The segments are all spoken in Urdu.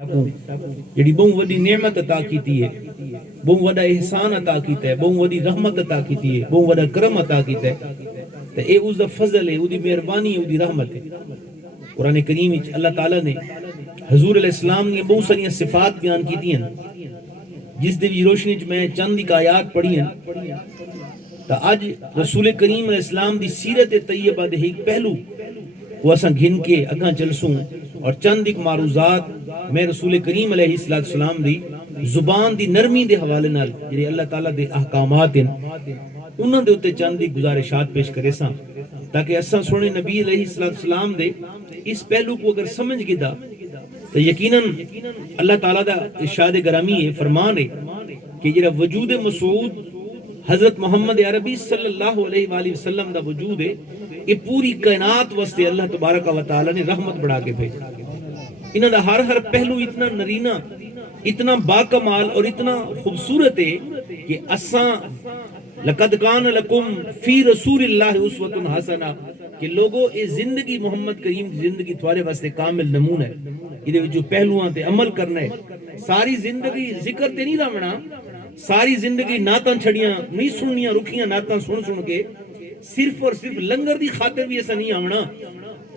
جڑی بہت وڈی نعمت عطا کیتی ہے، بہت وڈا احسان عطا کیتا ہے، بہت وڈی رحمت عطا کیتی ہے، بہت وڈا کرم عطا کیتا ہے، تے اے اس دا فضل ہے، اس دی مہربانی ہے، اس دی رحمت ہے۔ قرآن کریم وچ اللہ تعالیٰ نے حضور علیہ السلام نے بہت ساری صفات بیان کیتی ہیں، جس دی روشنی وچ میں چند ایک آیات پڑھی ہیں۔ تا اج رسول کریم علیہ السلام دی سیرت طیبہ دے ایک پہلو وہ اساں گھن کے اگاں چلسوں، اور چند ایک معروضات میں رسول کریم علیہ السلام دی زبان دی نرمی دے حوالے نال جڑے اللہ تعالیٰ دے احکامات ہیں انہاں دے اوتے چند ایک گزارشات پیش کرے ساں، تاکہ اساں سونے نبی علیہ السلام دے اس پہلو کو اگر سمجھ گدا تو یقیناً اللہ تعالیٰ دا ارشاد گرامی ہے، فرمان ہے کہ جڑا وجود مسعود حضرت محمد عربی صلی اللہ علیہ وآلہ وسلم دا وجود ہے، یہ پوری کائنات واسطے اللہ تبارک و تعالیٰ نے رحمت بڑھا کے بھیجا۔ انہاں دا ہر پہلو اتنا نرینا، اتنا باکمال اور اتنا خوبصورت ہے کہ اساں لقد کان لکم فی رسول اللہ اسوۃ حسنہ کہ لوگوں اے زندگی محمد کریم کی زندگی تھوڑے واسطے کامل نمونہ ہے، یہ جو پہلوان تے عمل کرنا ہے۔ ساری زندگی ذکر تے نہیں رہنا، ساری زندگی نعتاں چھڑیاں نہیں سننیاں، رکھیاں نعتاں سن کے صرف اور صرف لنگر دی خاطر بھی ایسا نہیں آونا،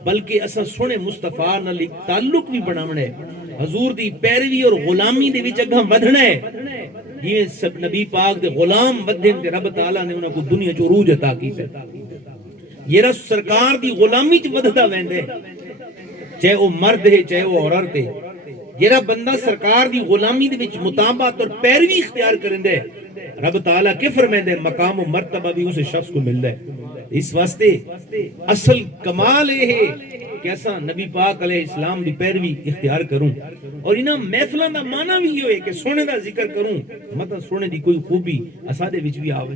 بلکہ اسا سونے مصطفیٰ نال ایک تعلق بھی بناونا ہے، حضور دی پیروی اور غلامی دے وچ اگاں ودھنا ہے۔ یہ سب نبی پاک دے غلام ودھن تے رب تعالیٰ نے انہاں کو دنیا چ عروج عطا کیتا ہے۔ یہ رس سرکار دی غلامی چ ودھدا ویندے، چاہے وہ مرد ہے چاہے وہ عورت ہے۔ جیڑا بندہ سرکار دی غلامی دے وچ مطابقت اور پیروی اختیار کرندے، رب تعالیٰ کے فرمیندے مقام و مرتبہ بھی اس شخص کو ملدا ہے۔ اس واسطے اصل کمال یہ ہے کہ ایسا نبی پاک علیہ السلام دی پیروی اختیار کروں، اور انہاں محفلاں دا معنی بھی یہ ہے کہ سونے دا ذکر کروں، مطلب سونے دی کوئی خوبی اساڈے وچ بھی آوے،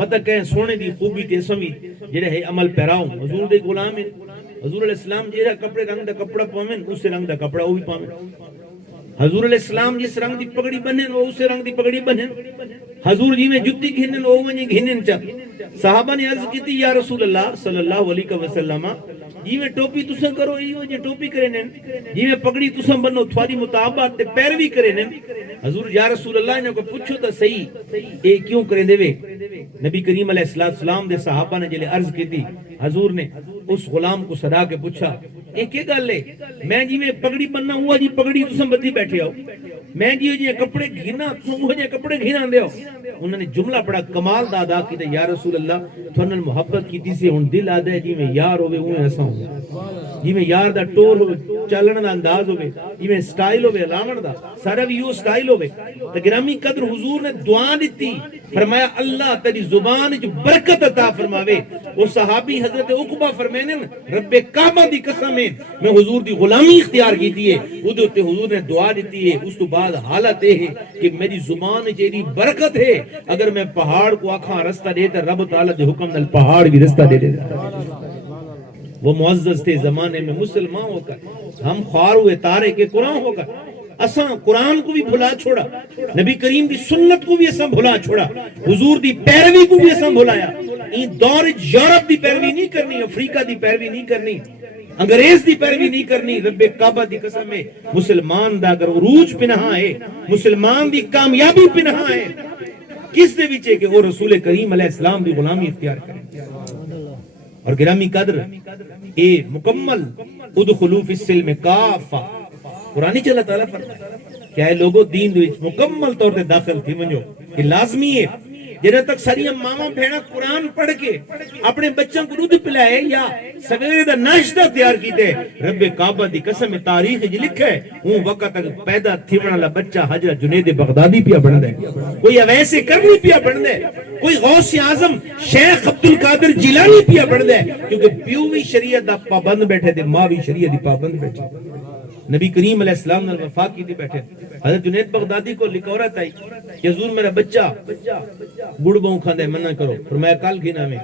مطلب کہ سونے دی خوبی تے اساں بھی جڑے ہے عمل پیراؤں، حضور دے غلام ہیں۔ حضور علیہ السلام جیڑا کپڑے رنگ دا کپڑا پاویں اس رنگ دا کپڑا وہ بھی پاویں، حضور علیہ السلام جس رنگ دی پگڑی بنن وہ اس رنگ دی پگڑی بنن، حضور جی میں جتی گھنن وہ ونجے گھنن چا۔ صحابہ نے عرض کیتی یا رسول اللہ صلی اللہ علیہ وسلم جی میں ٹوپی تساں کرو ایو جی ٹوپی کرنن، جی میں پگڑی تساں بنو تھوڑی مطابقت تے پیروی کرنن۔ حضور یا رسول اللہ نے کو پوچھو تو صحیح اے کیوں کریں دے وے؟ نبی کریم علیہ السلام دے صحابہ نے جلے عرض کیتی، حضور نے اس غلام کو صدا کے پوچھا اے کیا گل ہے؟ میں جی میں پگڑی بننا ہوا جی پگڑی تساں بدی بیٹھے ہو، میں جی کپڑے گھنا تم جی کپڑے گھنا دے ہو۔ انہوں نے جملہ بڑا کمال دا ادا کیتا، یا رسول اللہ تھنن محبت کیتی سے ہن دل آدا ہے جی میں یار ہوے اوے اساں ہوں، جی میں یار دا ٹور ہوے چلن دا انداز ہوے، جی میں سٹائل ہوے لاون دا سارا بھی یو سٹائل ہوے۔ تے گرامی قدر حضور نے دعا دتی، فرمایا اللہ تیری زبان وچ برکت عطا فرماوے۔ وہ صحابی حضرت عقبہ فرمینن رب کعبہ دی قسم ہے میں حضور دی غلامی اختیار کیتی ہے، اودے تے حضور نے دعا دیتی ہے۔ اس تو بعد حالت یہ ہے کہ میری زبان وچ ایڈی برکت ہے، اگر میں پہاڑ کو آکھاں رستہ دے تے رب تعالیٰ دے حکم نال پہاڑ بھی رستہ دے دیتا۔ وہ معزز تھے زمانے میں مسلمان ہو کر، ہم خوار ہوئے تارے کے قرآن ہو کر، اساں قرآن کو بھی بھلا چھوڑا، نبی کریم دی سنت کو بھی اساں بھلا چھوڑا، حضور دی پیروی کو بھی اساں بھلایا۔ این دور یورپ دی پیروی نہیں کرنی، افریقہ دی پیروی نہیں کرنی، انگریز دی پیروی نہیں کرنی۔ رب کعبہ دی قسم ہے مسلمان دا اگر عروج پنہا ہے، مسلمان دی کامیابی پنہا ہے، کس دے وچ ہے کہ وہ رسول کریم علیہ السلام دی غلامی اختیار کرے۔ اور گرامی قدر اے مکمل ادخلوا فی السلم کافہ، قرآن چ اللہ تعالیٰ فرماتا ہے کہ اے لوگوں دین وچ مکمل طور تے داخل تھی ونجو، کہ لازمی ہے جنہیں تک ساری ماما بہنا قرآن پڑھ کے اپنے بچوں کو دودھ پلائے یا سویرے دا ناشتہ تیار کیتے، رب کعبہ دی قسم تاریخ جی لکھا ہے اون وقت تک پیدا تھیون والا بچہ حضرت جنید بغدادی پیا بن دے، کوئی اویس کرنی پیا بن دے، کوئی غوث اعظم شیخ عبد القادر جیلانی پیا بن دے، کیونکہ پیو بھی شریعت دا پابند بیٹھے تھے، ماں بھی شریعت دی پابند بیٹھے۔ نبی کریم علیہ السلام نے وفا کی تھی بیٹھے، حضرت جنید بغدادی کو لکھورت آئی کہ حضور میرا بچہ گڑ بہوں کھاندے منع کرو، فرمایا کل گھنا میں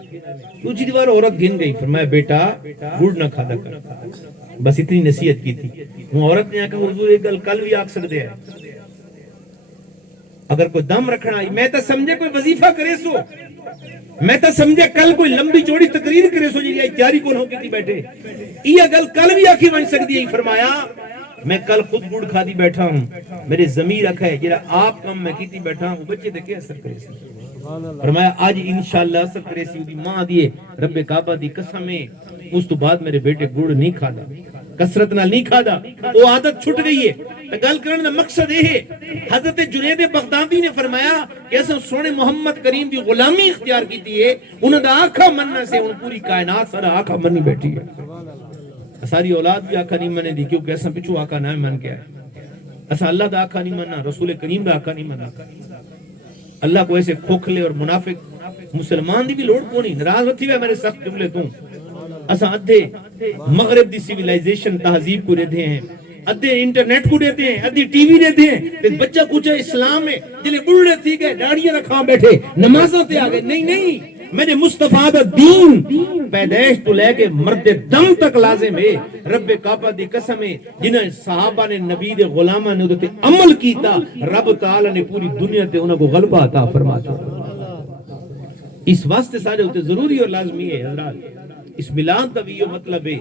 دوسری دیوار عورت گھن گئی، فرمایا بیٹا گڑ نہ کھادا کر، بس اتنی نصیحت کی تھی۔ وہ عورت نے کہا حضور ایک گل کل بھی آکھ سکتے ہیں، اگر کوئی دم رکھنا آئی میں تو سمجھے کوئی وظیفہ کرے سو، میں تو سمجھے کل کوئی لمبی چوڑی تقریر کرے سو جی تیاری کون ہو کی بیٹھے، یہ گل کل بھی آکھی بن سکتی ہے۔ فرمایا میں کل خود گڑ کھا دی بیٹھا ہوں، میرے ضمیر رکھا ہے جڑا آپ کام میں کیتی بیٹھا ہوں بچے تے کیا اثر کرے سی؟ فرمایا آج انشاءاللہ اثر کرے سی دی ماں دیے رب کعبہ دی قسم ہے اس تو بعد میرے بیٹے گڑ نہیں کھادا، کثرت نال نہیں کھادا، وہ عادت چھٹ گئی ہے۔ گل کرنے دا مقصد یہ ہے حضرت جنید بغدادی نے فرمایا کہ ایسا سونے محمد کریم دی غلامی اختیار کیتی ہے، انہوں دا آنکھا مننا سے ان پوری کائنات سارا آنکھا منی بیٹھی ہے۔ ساری اولاد بھی آقا نہیں منے دی کیونکہ ایسا پچھو آقا نہ من کے آئے، ایسا اللہ دا آقا نہیں مننا، رسول کریم دا آقا نہیں مننا۔ اللہ کو ایسے کھوکھلے اور منافق مسلمان دی بھی لوڑ کو نہیں، نراز ہوتی ہے میرے سخت جملے توں۔ ایسا ادھے مغرب دی سیویلائزیشن تہذیب کو رہتے ہیں، ادھے انٹرنیٹ کو دیتے ہیں، ادھی ٹی وی دیتے ہیں، تے بچہ کچھ اسلام ہے جلے بڑھے تھی گئے ڈاڑیاں رکھا بیٹھے نمازوں تے آگئے، نہیں میرے مصطفیٰ دا دین پیدائش تو لے کے مرد دم تک لازم ہے۔ رب کعبہ دی قسم ہے جنہیں صحابہ نے نبی دے غلامہ نے ادھے عمل کیتا، رب تعالیٰ نے پوری دنیا تے انہوں کو غلبہ عطا فرماتا۔ اس واسطے سارے ہوتے ضروری اور لازمی ہے حضرات۔ اس ملاد دا بھی یہ مطلب ہے،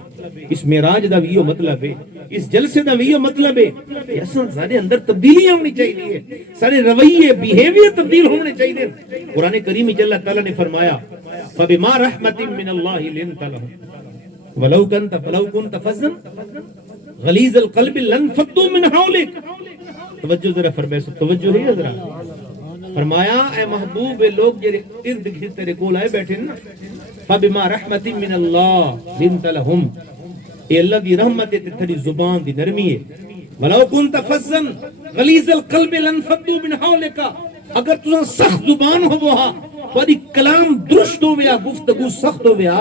اس معراج دا بھی یہ مطلب ہے، اس جلسے دا بھی یہ مطلب ہے کہ اصلا سارے اندر تبدیلیاں ہونی چاہیے، سارے رویے بیہیویئر تبدیل ہونے چاہیے۔ قرآن کریم میں اللہ تعالیٰ نے فرمایا فَبِمَا رَحْمَةٍ مِّنَ اللَّهِ لِنْتَ لَهُمْ وَلَوْ كُنْتَ فَظًّا غَلِيظَ الْقَلْبِ لَانفَضُّوا مِنْ حَوْلِكَ۔ توجہ ذرا فرمائے، توجہ ہے ذرا۔ فرمایا اے محبوب لوگ جڑے ارد گرد تیرے کول آئے بیٹھے نا، فَبِمَا رَحْمَةٍ مِّنَ اللَّهِ لِنْتَ لَهُمْ، اے اللہ دی رحمت ہے تیری زبان دی نرمی ہے۔ وَلَوْ كُنْتَ فَظًّا غَلِيظَ الْقَلْبِ لَانفَضُّوا مِنْ حَوْلِكَ، اگر تو سخت زبان ہو وہ تھوڑی کلام درست ہو گیا، گفتگو سخت ہو گیا،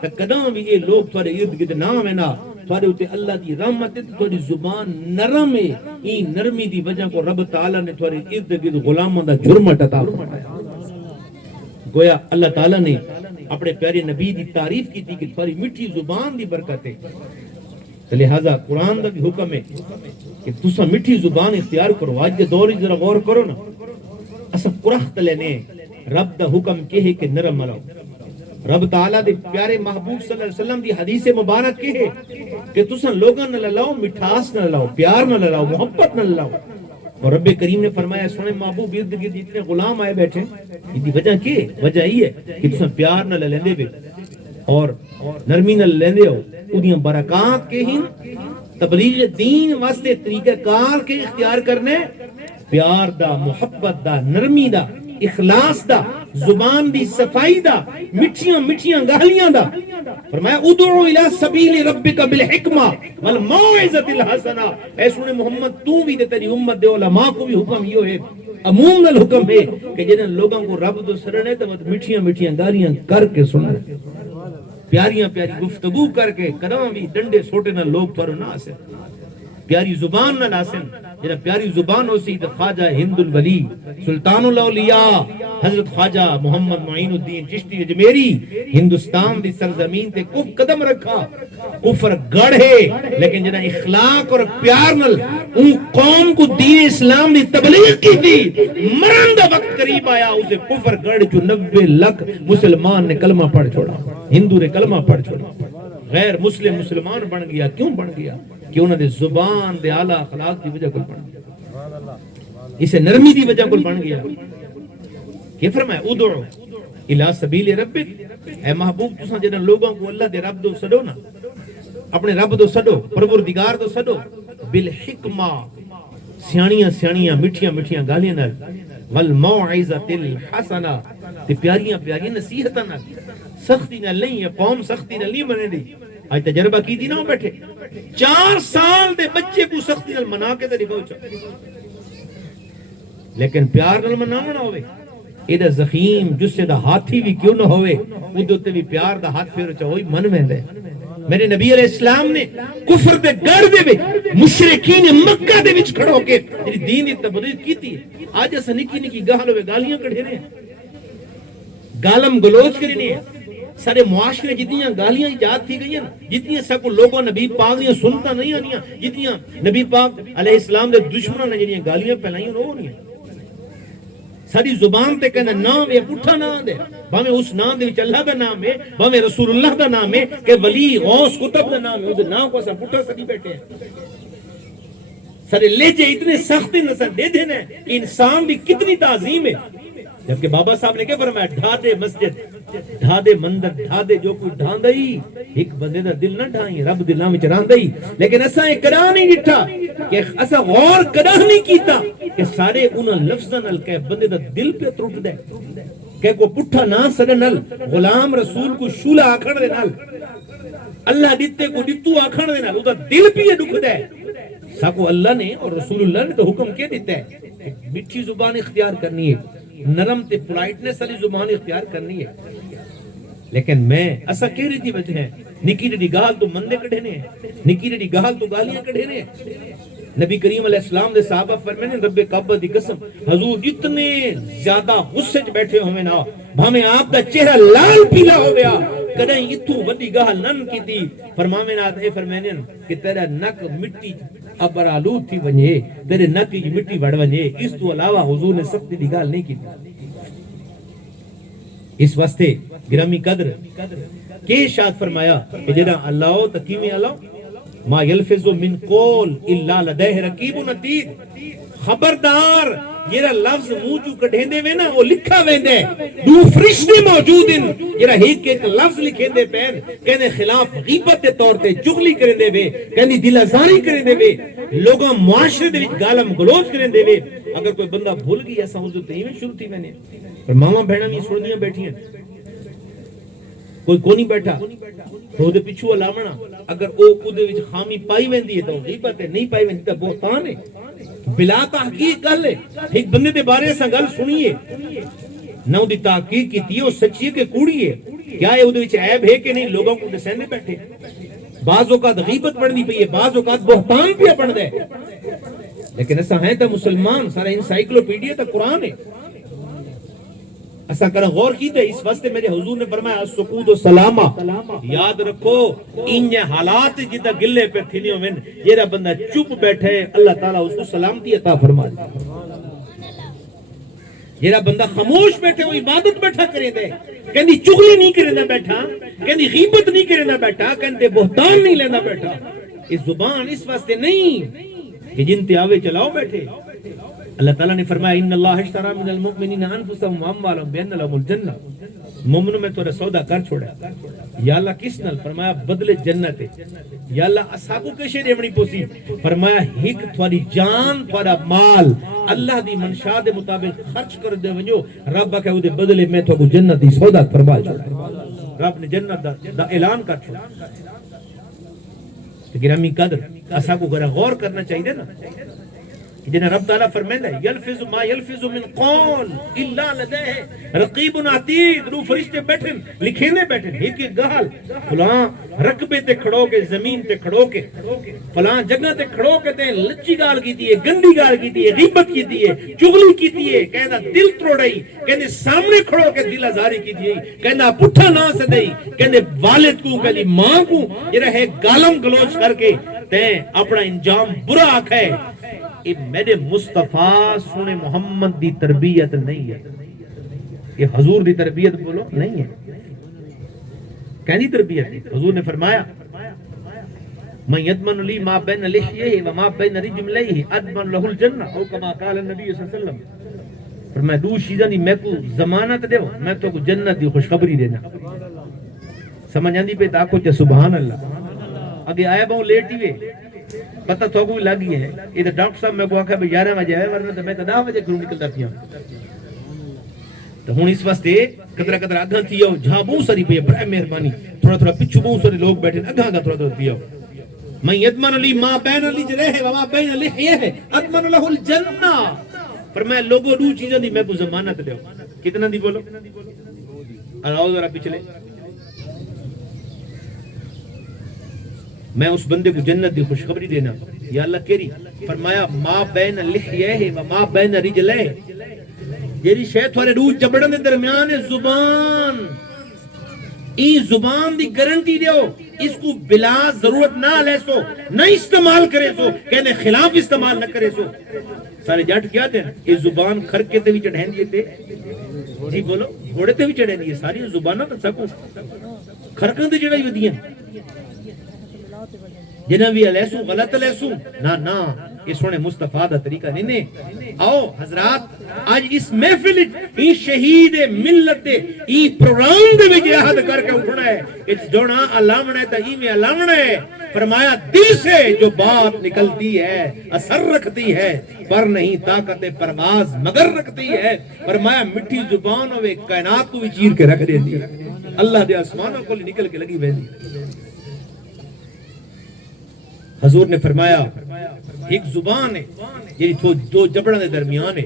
تو کداں بھی یہ لوگ تھوڑے ارد گرد نہ ہوئے نا، تھوڑے ہوتے اللہ دی رحمت ہے، تھوڑی زبان نرم ہے، این نرمی دی وجہ کو رب تعالیٰ نے تھوڑے ارد گرد غلاموں دا جرم عطا فرمایا۔ گویا اللہ تعالیٰ نے اپنے پیارے نبی دی تعریف کی تھی کہ تھوڑی میٹھی زبان دی برکت ہے، لہذا قرآن دا بھی حکم ہے کہ تسا میٹھی زبان اختیار کرو۔ آج کے دور ذرا غور کرو نا، اصلا قرخت لینے رب دا حکم کے ہے کہ نرم ملاؤ۔ رب تعالیٰ دے پیارے محبوب صلی اللہ علیہ وسلم دی حدیث مبارک کے ہے کہ تسا لوگاں نہ للاؤ، مٹھاس نہ للاؤ، پیار نہ للاؤ، محبت نہ للاؤ۔ اور رب کریم نے فرمایا سونے محبوب ارد گرد اتنے غلام آئے بیٹھے، اس دی وجہ کی وجہ یہ ہے کہ تسا پیار نہ لیندے بے اور نرمی نہ لیندے ہو، اودیاں برکات کے ہی تبلیغ دین واسطے طریقہ کار کے اختیار کرنے، پیار دا، محبت دا، نرمی دا، اخلاص دا، زبان دی صفائی دا، مٹھیاں مٹھیاں گالیاں دا۔ فرمایا ادعو الی سبیل ربک بالحکمہ والموعظۃ الحسنہ، اے سنے محمد تو بھی تیری امت دے علماء کو بھی حکم یہ ہے، عموم الحکم ہے کہ جنہیں لوگوں کو رب تو سرنے تو مٹھیاں مٹھیاں گالیاں کر کے سننا، پیاریاں پیاری گفتگو کر کے، کداں بھی ڈنڈے سوٹے نہ لوگ تھوڑا نہ آسے، پیاری زبان نہ لاسن، جنہا پیاری زبان ہو سی خواجہ ہند الولی سلطان الاولیاء حضرت خواجہ محمد معین الدین چشتی اجمیری ہندوستان دی سرزمین تے کف قدم رکھا، کفر گڑھے لیکن جنہا اخلاق اور پیار نل ان قوم کو دین اسلام دی تبلیغ کی تھی، مرن دا وقت قریب آیا اسے کفر گڑھ جو 90 لاکھ مسلمان نے کلمہ پڑھ چھوڑا، ہندو نے کلمہ پڑھ چھوڑا، غیر مسلم مسلمان بن گیا۔ کیوں بن گیا؟ کہ انہوں نے زبان دے اعلیٰ اخلاق دی وجہ کو بن گیا، اسے نرمی دی وجہ کو بن گیا۔ کہ فرمایا ادعو الی سبیل ربک، اے محبوب تساں جنہاں لوگوں کو اللہ دے رب دو سڈو نا، اپنے رب دو سڈو، پروردگار دو سڈو، بالحکمہ سیانیاں سیانیاں مٹھیاں مٹھیاں گالیاں نال، والموعظۃ الحسنہ تے پیاریاں پیاریاں نصیحتاں نال، سختی نال نہیں ہے، قوم سختی نال نہیں منے دی۔ آج تجربہ کی دی نہ بیٹھے 4 سال دے بچے کو سختی نال منا کے تے پہنچا، لیکن پیار نال مناونا ہوئے، ایدہ زخیم جس سے دا ہاتھی بھی کیوں نہ ہوئے، ادھو تے بھی پیار دا ہاتھ پھیرو چاہوئی من میں دے۔ میرے نبی علیہ السلام نے کفر دے گھر دے بھی مشرکین مکہ دے وچ کھڑو کے دین دی تبلیغ کی تھی۔ آج ایسا نکی نکی گاہل ہوئے گالیاں کڑھے رہے ہیں، گالم گلوچ کرے رہے ہیں، سارے معاشرے جتنی گالیاں ایجاد تھی گئی ہیں، جتنی سب لوگوں نبی پاک نے سنتا نہیں آنیاں، جتنی نبی پاک علیہ السلام دے دشمنوں نے جنہیں گالیاں پہلائیں وہ نہیں ہیں۔ ساری زبان تے کہنا نام ہے پٹھا نام دے، باہمیں اس نام دے وچ اللہ دا نام ہے، باہمیں رسول اللہ دا نام ہے، کہ ولی غوث کتب دا نام ہے، اس نام کو سا پٹھا سا نہیں بیٹھے ہیں۔ سارے لہجے اتنے سخت نظر دے دینا کہ انسان بھی کتنی تعظیم ہے. جبکہ بابا صاحب نے کیا فرمایا؟ ڈھا دے مسجد، ڈھا دے مندر، ڈھا دے جو کوئی ڈھاندا ہی ایک بندے دا دل نہ ڈھائیں، رب دلاں وچ رہندا ہی. لیکن اساں یہ کدا نہیں ڈٹھا کہ اساں غور کدا نہیں کیتا کہ سارے انہاں لفظاں نال کہ بندے دا دل پہ ٹرٹدا ہے، کہ کو پٹھا نہ سڑن نال، غلام رسول کو شولا آکھن دے نال، اللہ دتے کو دتو آکھن دے نال او دا دل پہ دکھدا ہے. ساکو اللہ نے اور رسول اللہ نے تو حکم کیا دیتا ہے؟ میٹھی زبان اختیار کرنی ہے، نرم تے پولائٹنس والی زبان اختیار کرنی ہے. لیکن میں اسا کہہ رہی تھی وجہ ہے نکی دی گال تو مندے کڈھے نے، نکی دی گال تو گالیاں کڈھے نے. نبی کریم علیہ السلام دے صحابہ فرمانے رب کعبہ دی قسم حضور اتنے زیادہ غصے وچ بیٹھے ہوئے نا، بھاویں آپ دا چہرہ لال پیلا ہو گیا، کدیں اتھوں وڈی گال نن کیتی. فرماویں نا اے فرمانے کہ تیرا نک مٹی ابر آلود تھی ونجے، تیرے نک کی مٹی وڑ ونجے. اس تو علاوہ حضور نے سختی دی گال نہیں کی. اس واسطے گرامی قدر کہ ارشاد فرمایا کہ جڑا اللہ تکیویں اللہ ما یلفظ من قول الا لدیہ رقیب عتید. خبردار جڑا لفظ منہ چوں کڈھیندے وے نا او لکھا ویندا ہے، دو فرشتے موجود ہیں جڑا ایک ایک لفظ لکھیندے پین، کہندے خلاف غیبت دے طور تے چغلی کریندے وے، کہندی دل آزاری کریندے وے، لوگاں معاشرے دے وچ گالم گلوچ کریندے وے. اگر کوئی بندہ بھول گیا اساں اس تے ایویں شروع تھی وینے، پر ماواں بہناں وی سنیاں بیٹھیاں، کوئی کونی بیٹھا تو دے پیچھے لاونا. اگر او اودے وچ خامی پائی ویندی ہے تو غیبت ہے، نہیں پائی ویندی تو بہتان ہے. بلا تحقیق گل ہے. ایک بندے دے بارے اساں گل سنیے نہ اودی تحقیق کیتی او سچی ہے کہ کوڑی ہے، کیا ہے اودے وچ عیب ہے کہ نہیں، لوگوں کو دسنے بیٹھے. بعض اوقات غیبت بڑھدی پئی ہے، بعض اوقات بہتان پہ بڑھدا ہے. لیکن اساں ہیں تا مسلمان، سارا انسائیکلوپیڈیا تا قرآن ہے. اسا کر غور کیتے. اس واسطے میرے حضور نے فرمایا السکوت و سلامہ، یاد رکھو ان حالات جدا گلے پہ تھنیو من جیڑا بندہ چپ بیٹھے اللہ تعالیٰ اس کو سلامتی عطا فرما دے. جیڑا بندہ خاموش بیٹھے وہ عبادت بیٹھا کرے دے، کہندی چغلی نہیں کرے بیٹھا، کہندی غیبت نہیں کرے بیٹھا، کہندے بہتان نہیں لینا بیٹھا. اس زبان اس واسطے نہیں کہ جن تے آوے چلاؤ بیٹھے. اللہ تعالیٰ نے فرمایا ان اللہ اشترى من المؤمنین انفسهم واموالهم بان لهم الجنہ. مومنوں میں تو سودا کر چھوڑا. یا اللہ کس نال؟ فرمایا بدلے جنت ہے. یا اللہ اساکو کیسے دیونی پوسی؟ فرمایا ایک تھوڑی جان تھوڑا مال اللہ دی منشاء دے مطابق خرچ کر دے ونجو، رب کہ او دے بدلے میں تو جنت دی سودا فرما چھوڑا. رب نے جنت دا اعلان کر چھوڑا. گرامی قدر اساکو غور کرنا چاہیے نا جنہیں رب تعالیٰ فرمائندا ہے یلفظ ما یلفظ من قول الا لدیہ رقیب عتید. رو فرشتے بیٹھن لکھینے بیٹھن ایک ایک گال فلاں رقبے تے کھڑو کے، زمین تے کھڑو کے، فلاں جگہ تے کھڑو کے تے لچی گال کیتی ہے، گندی گال کیتی ہے، غیبت کیتی ہے، چغلی کیتی ہے، کہندا دل تروڑائی، کہندے سامنے کھڑو کے دل آزاری کیتی ہے، کہندا پٹھا نہ سدئی، کہندے والد کو، کہندی ماں کو جڑا ہے گالم گلوچ کر کے تے اپنا انجام برا آکھے. یہ میرے مصطفیٰ سنے محمد دی تربیت نہیں ہے، یہ حضور دی تربیت بولو نہیں ہے. کہنی تربیت؟ حضور نے فرمایا من یضمن لی ما بین لحیہ وما بین رجلیہ اضمن لہ الجنہ، او کما قال النبی صلی اللہ علیہ وسلم. فرمایا دو چیزاں دی میں کو ضمانت دیو، میں تو کو جنت دی خوشخبری دینا. سمجھ آندی پہ تاکو تے سبحان اللہ. اگے آیا بہوں لیٹی وے پتہ تو کوئی لگی ہے. یہ ڈاکٹر صاحب میں کو آکھا 11 بجے ہے ورنہ تو میں 10 بجے گھروں نکلتا پیا. تو ہن اس واسطے قدرہ اگاں تھی آؤ جہاں بہت ساری پہ بڑا مہربانی تھوڑا تھوڑا پچھو بہت سارے لوگ بیٹھے اگاں تھوڑا تھوڑا تھی آؤ. من یضمن لی ما بین رجلیہ وما بین لحیہ اضمن لہ الجنہ. فرمایا لوگوں دو چیزاں دی میں کو ضمانت دیو. کتنا دی بولو؟ آؤ ذرا پچھلے. میں اس بندے کو جنت دی خوشخبری دینا. یا اللہ کیری؟ فرمایا ما بین لحیہ و ما بین رجلیہ. جیری شے تھوڑے روح جبڑن دے درمیان زبان، ای زبان دی گارنٹی دیو اس کو بلا ضرورت نہ لے سو، نہ استعمال کرے سو، کہنے خلاف استعمال نہ کرے سو. سارے جٹ کیا دیں یہ زبان کھرکے تے بھی چڑھیں دیے تے جی بولو گھوڑے تے بھی چڑھیں دیے. ساری زبانہ تو سکو کھرکن تے چڑھائی ودیاں جنہ بھی علیسو غلط علیسو نا نا یہ سونے مصطفیٰ دا طریقہ نہیں. آؤ حضرات آج اس محفل ہی شہید ملت ای پروگرام دے وچ یاد کر کے اٹھنا ہے کہ جونا علامنا ہے تا ای میں علامنا ہے. فرمایا دل سے جو بات نکلتی ہے اثر رکھتی ہے پر نہیں طاقت پرواز مگر رکھتی ہے. فرمایا مٹھی زبان ہوئے کائنات کو بھی چیر کے رکھ دیتی ہے. اللہ دے آسمانوں کو نکل کے لگی ویندی. حضور نے فرمایا ایک زبان ہے جی دو جبڑوں دے درمیان ہے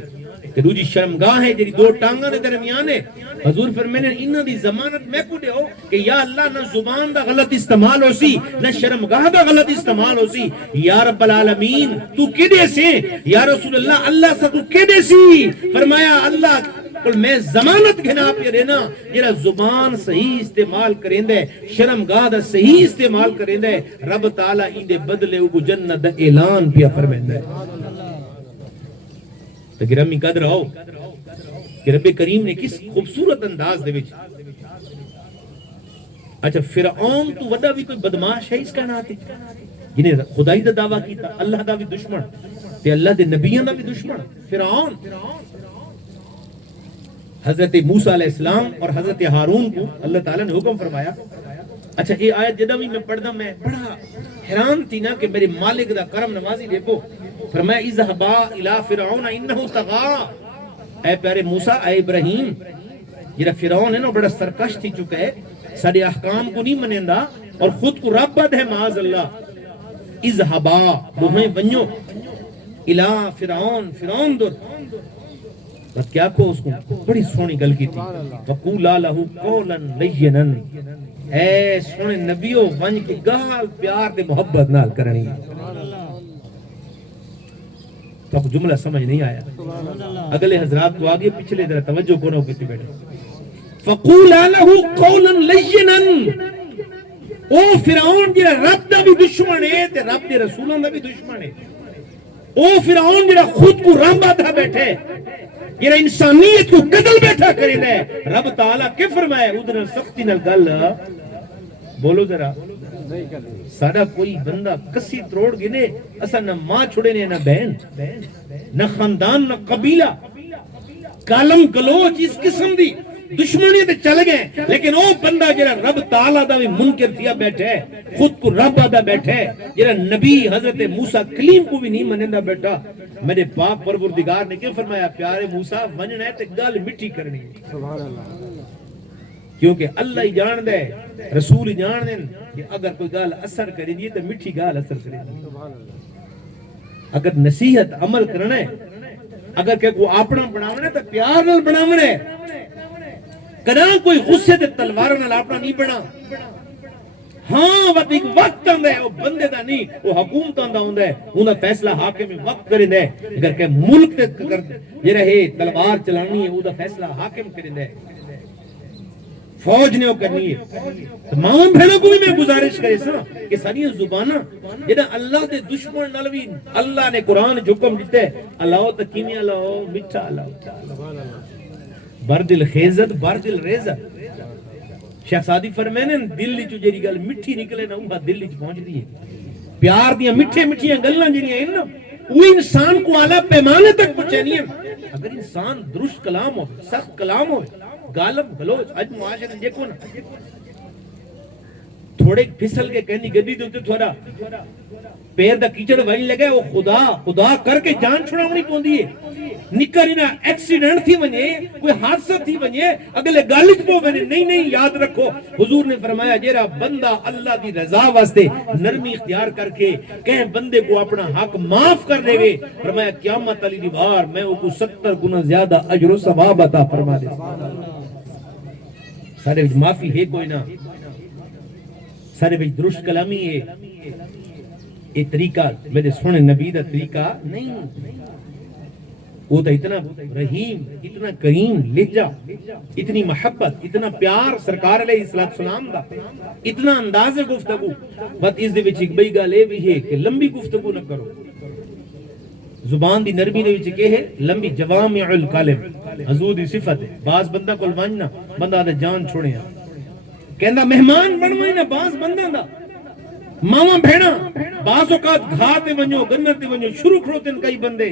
تے دوجی شرمگاہ ہے جی دو ٹانگاں دے درمیان ہے. حضور فرمانے انہاں دی ضمانت میں کو دیو کہ یا اللہ نہ زبان دا غلط استعمال ہو سی نہ شرمگاہ دا غلط استعمال ہو سی. یا رب العالمین تو کدے سے یا رسول اللہ اللہ سے تو کدے سی. فرمایا اللہ اور میں ضمانت گھنا پہ رہنا جرا زبان صحیح استعمال کریں دے شرمگاہ دا صحیح استعمال کریں دے رب تعالیٰ ان دے بدلے کو جنت دا اعلان پہ فرمائیں دے. تو گرامی قدر آؤ کہ رب کریم نے کس خوبصورت انداز دے وچ. اچھا فرعون تو وڈا بھی کوئی بدماش ہے اس کا ناتے جنہیں خدائی دا دعویٰ کیتا اللہ دا بھی دشمن تے اللہ دے نبیان دا بھی دشمن فرعون. حضرت موسیٰ علیہ السلام اور حضرت ہارون کو اللہ تعالیٰ نے حکم فرمایا. اچھا یہ آیت جدہ بھی میں پڑھدا میں بڑا حیران تھی نا کہ میرے مالک دا کرم نوازی دیکھو. فرمایا اذهبا الى فرعون انه طغى. اے پیارے موسیٰ اے ابراہیم یہ فرعون ہے نا بڑا سرکش تھی چکا ہے سارے احکام کو نہیں منیندا اور خود کو رب بد ہے معاذ اللہ. اذهبا دوہیں ونجو الى فرعون فرعون در بس کیا کو اس کو بڑی سونی گل کی تھی. وَقُولَا لَهُ قَوْلًا لَيِّنًا. اے سونے نبیوں ونج کی گال پیار دے محبت نال کرنی. تو آپ جملہ سمجھ نہیں آیا. اگلے حضرات کو آگے پچھلے ذرا توجہ کرو کسی بیٹھے. فَقُولَا لَهُ قَوْلًا لَيِّنًا. او فرعون جڑا رب دا بھی دشمن ہے تے رب دے رسولوں دا بھی دشمن ہے. او فرعون جڑا خود کو رب آدھا بیٹھے یہ انسانیت کو قتل بیٹھا کرے دے رب تعالیٰ کے فرمائے ادھر سختی نال گل بولو ذرا. سارا کوئی بندہ کسی تروڑ گنے اسا نہ ماں چھڑے نے نہ بہن نہ خاندان نہ قبیلہ کالم گلوچ اس قسم دی دشمنی تے چل گئے لیکن او بندہ جڑا رب تعالیٰ دا بھی منکر تھیا بیٹھے خود کو رب آدھا بیٹھے جڑا نبی حضرت موسیٰ کلیم کو بھی نہیں منندہ بیٹھا. میرے پاک پروردگار نے کیوں فرمایا پیارے موسیٰ ونجنا ہے تے گل مٹھی کرنی کیونکہ اللہ ہی جان دے رسول ہی جان دیں کہ اگر کوئی گل اثر کرے دی تے مٹھی گل اثر کرے دی. اگر نصیحت عمل کرنا ہے اگر کہ کوئی اپنا بناونا ہے تو پیار نال بناونا ہے. کنا کوئی غصے تے تلوار نال اپنا نہیں بنا. ہاں وقت ایک وقت آندا ہے وہ بندے دا نہیں وہ حکومتاں دا ہوندا ہے انہاں فیصلہ حاکم وقت کریندا ہے. اگر کہ ملک تے جڑا ہے تلوار چلانی ہے او دا فیصلہ حاکم کریندا ہے فوج نے وہ کرنی ہے. تمام بھینوں کو بھی میں گزارش کرے سا کہ ساری زباناں جڑا اللہ دے دشمن نال بھی اللہ نے قرآن حکم دیتا ہے اللہ تو کیویں اللہ میٹھا اللہ بردل خیزت بردل ریزت. شیخ سعدی فرمائے نے دل وچ جڑی گل میٹھی نکلے نا وہ دل وچ پہنچ دی ہے. پیار دیاں میٹھے میٹھیاں گلاں جڑیاں ہیں نا وہ انسان کو اعلی پیمانے تک پہنچانی ہیں. اگر انسان درست کلام ہو سخت کلام ہو غالب گلوچ اج معاشرے دیکھو نا تھوڑے پھسل کے کہنی گدی دے تھوڑا پیر دا کیچڑ وج لگے وہ خدا کر کے جان چھڑاونی پوندی ہے. نکر نا ایکسیڈنٹ تھی ونجے کوئی حادثہ تھی ونجے اگلے گل وچ پو ونے نہیں یاد رکھو حضور نے فرمایا جیڑا بندہ اللہ دی رضا واسطے نرمی اختیار کر کے کہیں بندے کو اپنا حق معاف کر دے گے فرمایا قیامت علی دی بار میں او کو 70 گنا زیادہ اجر و ثواب عطا فرما دے. سارے وچ معافی ہے کوئی نہ سارے وچ درست کلامی ہے. یہ طریقہ میرے سونے نبی دا طریقہ نہیں. وہ تو اتنا رحیم اتنا کریم لہجہ اتنی محبت اتنا پیار سرکار علیہ السلام دا اتنا انداز گفتگو. بس اس دے وچ ایک بئی گل اے بھی ہے کہ لمبی گفتگو نہ کرو. زبان دی نرمی دے وچ کہ ہے لمبی جوامع الکلم حضور دی صفت ہے. بعض بندہ کول ونجنا بندہ دے جان چھوڑیا کہندا مہمان بنوے نا بعض بندہ دا ماما بھیڑا بعض اوقات گھا تے ونجو گنہ تے ونجو شروع کھڑوتن کئی بندے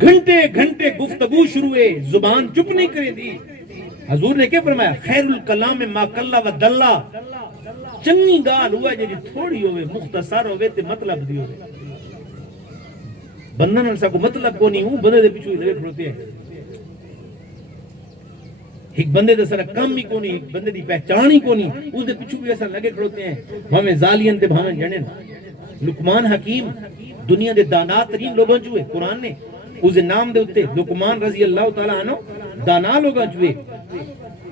گھنٹے گھنٹے گفتگو شروع ہے زبان چپ نہیں کرے دی. حضور نے کیا فرمایا خیر الکلام ما کلا و دلہ چنگی گال ہوا جی تھوڑی ہوئے مختصر ہوئے تے مطلب دی ہوئے. بندہ نے سا کو مطلب کو نہیں ہوں بندے دے پیچھو لگے کھڑوتے ہیں. ایک بندے دے سارا کام ہی کو نہیں ایک بندے دی پہچان ہی کو نہیں اس دے پیچھو بھی ایسا لگے کھڑوتے ہیں. ہمیں زالین تے بھانا جنن. لقمان حکیم دنیا دے دانا ترین لوگوں چوئے قرآن نے اس نام دے اتے لقمان رضی اللہ تعالیٰ عنہ دانا لوگاں چوئے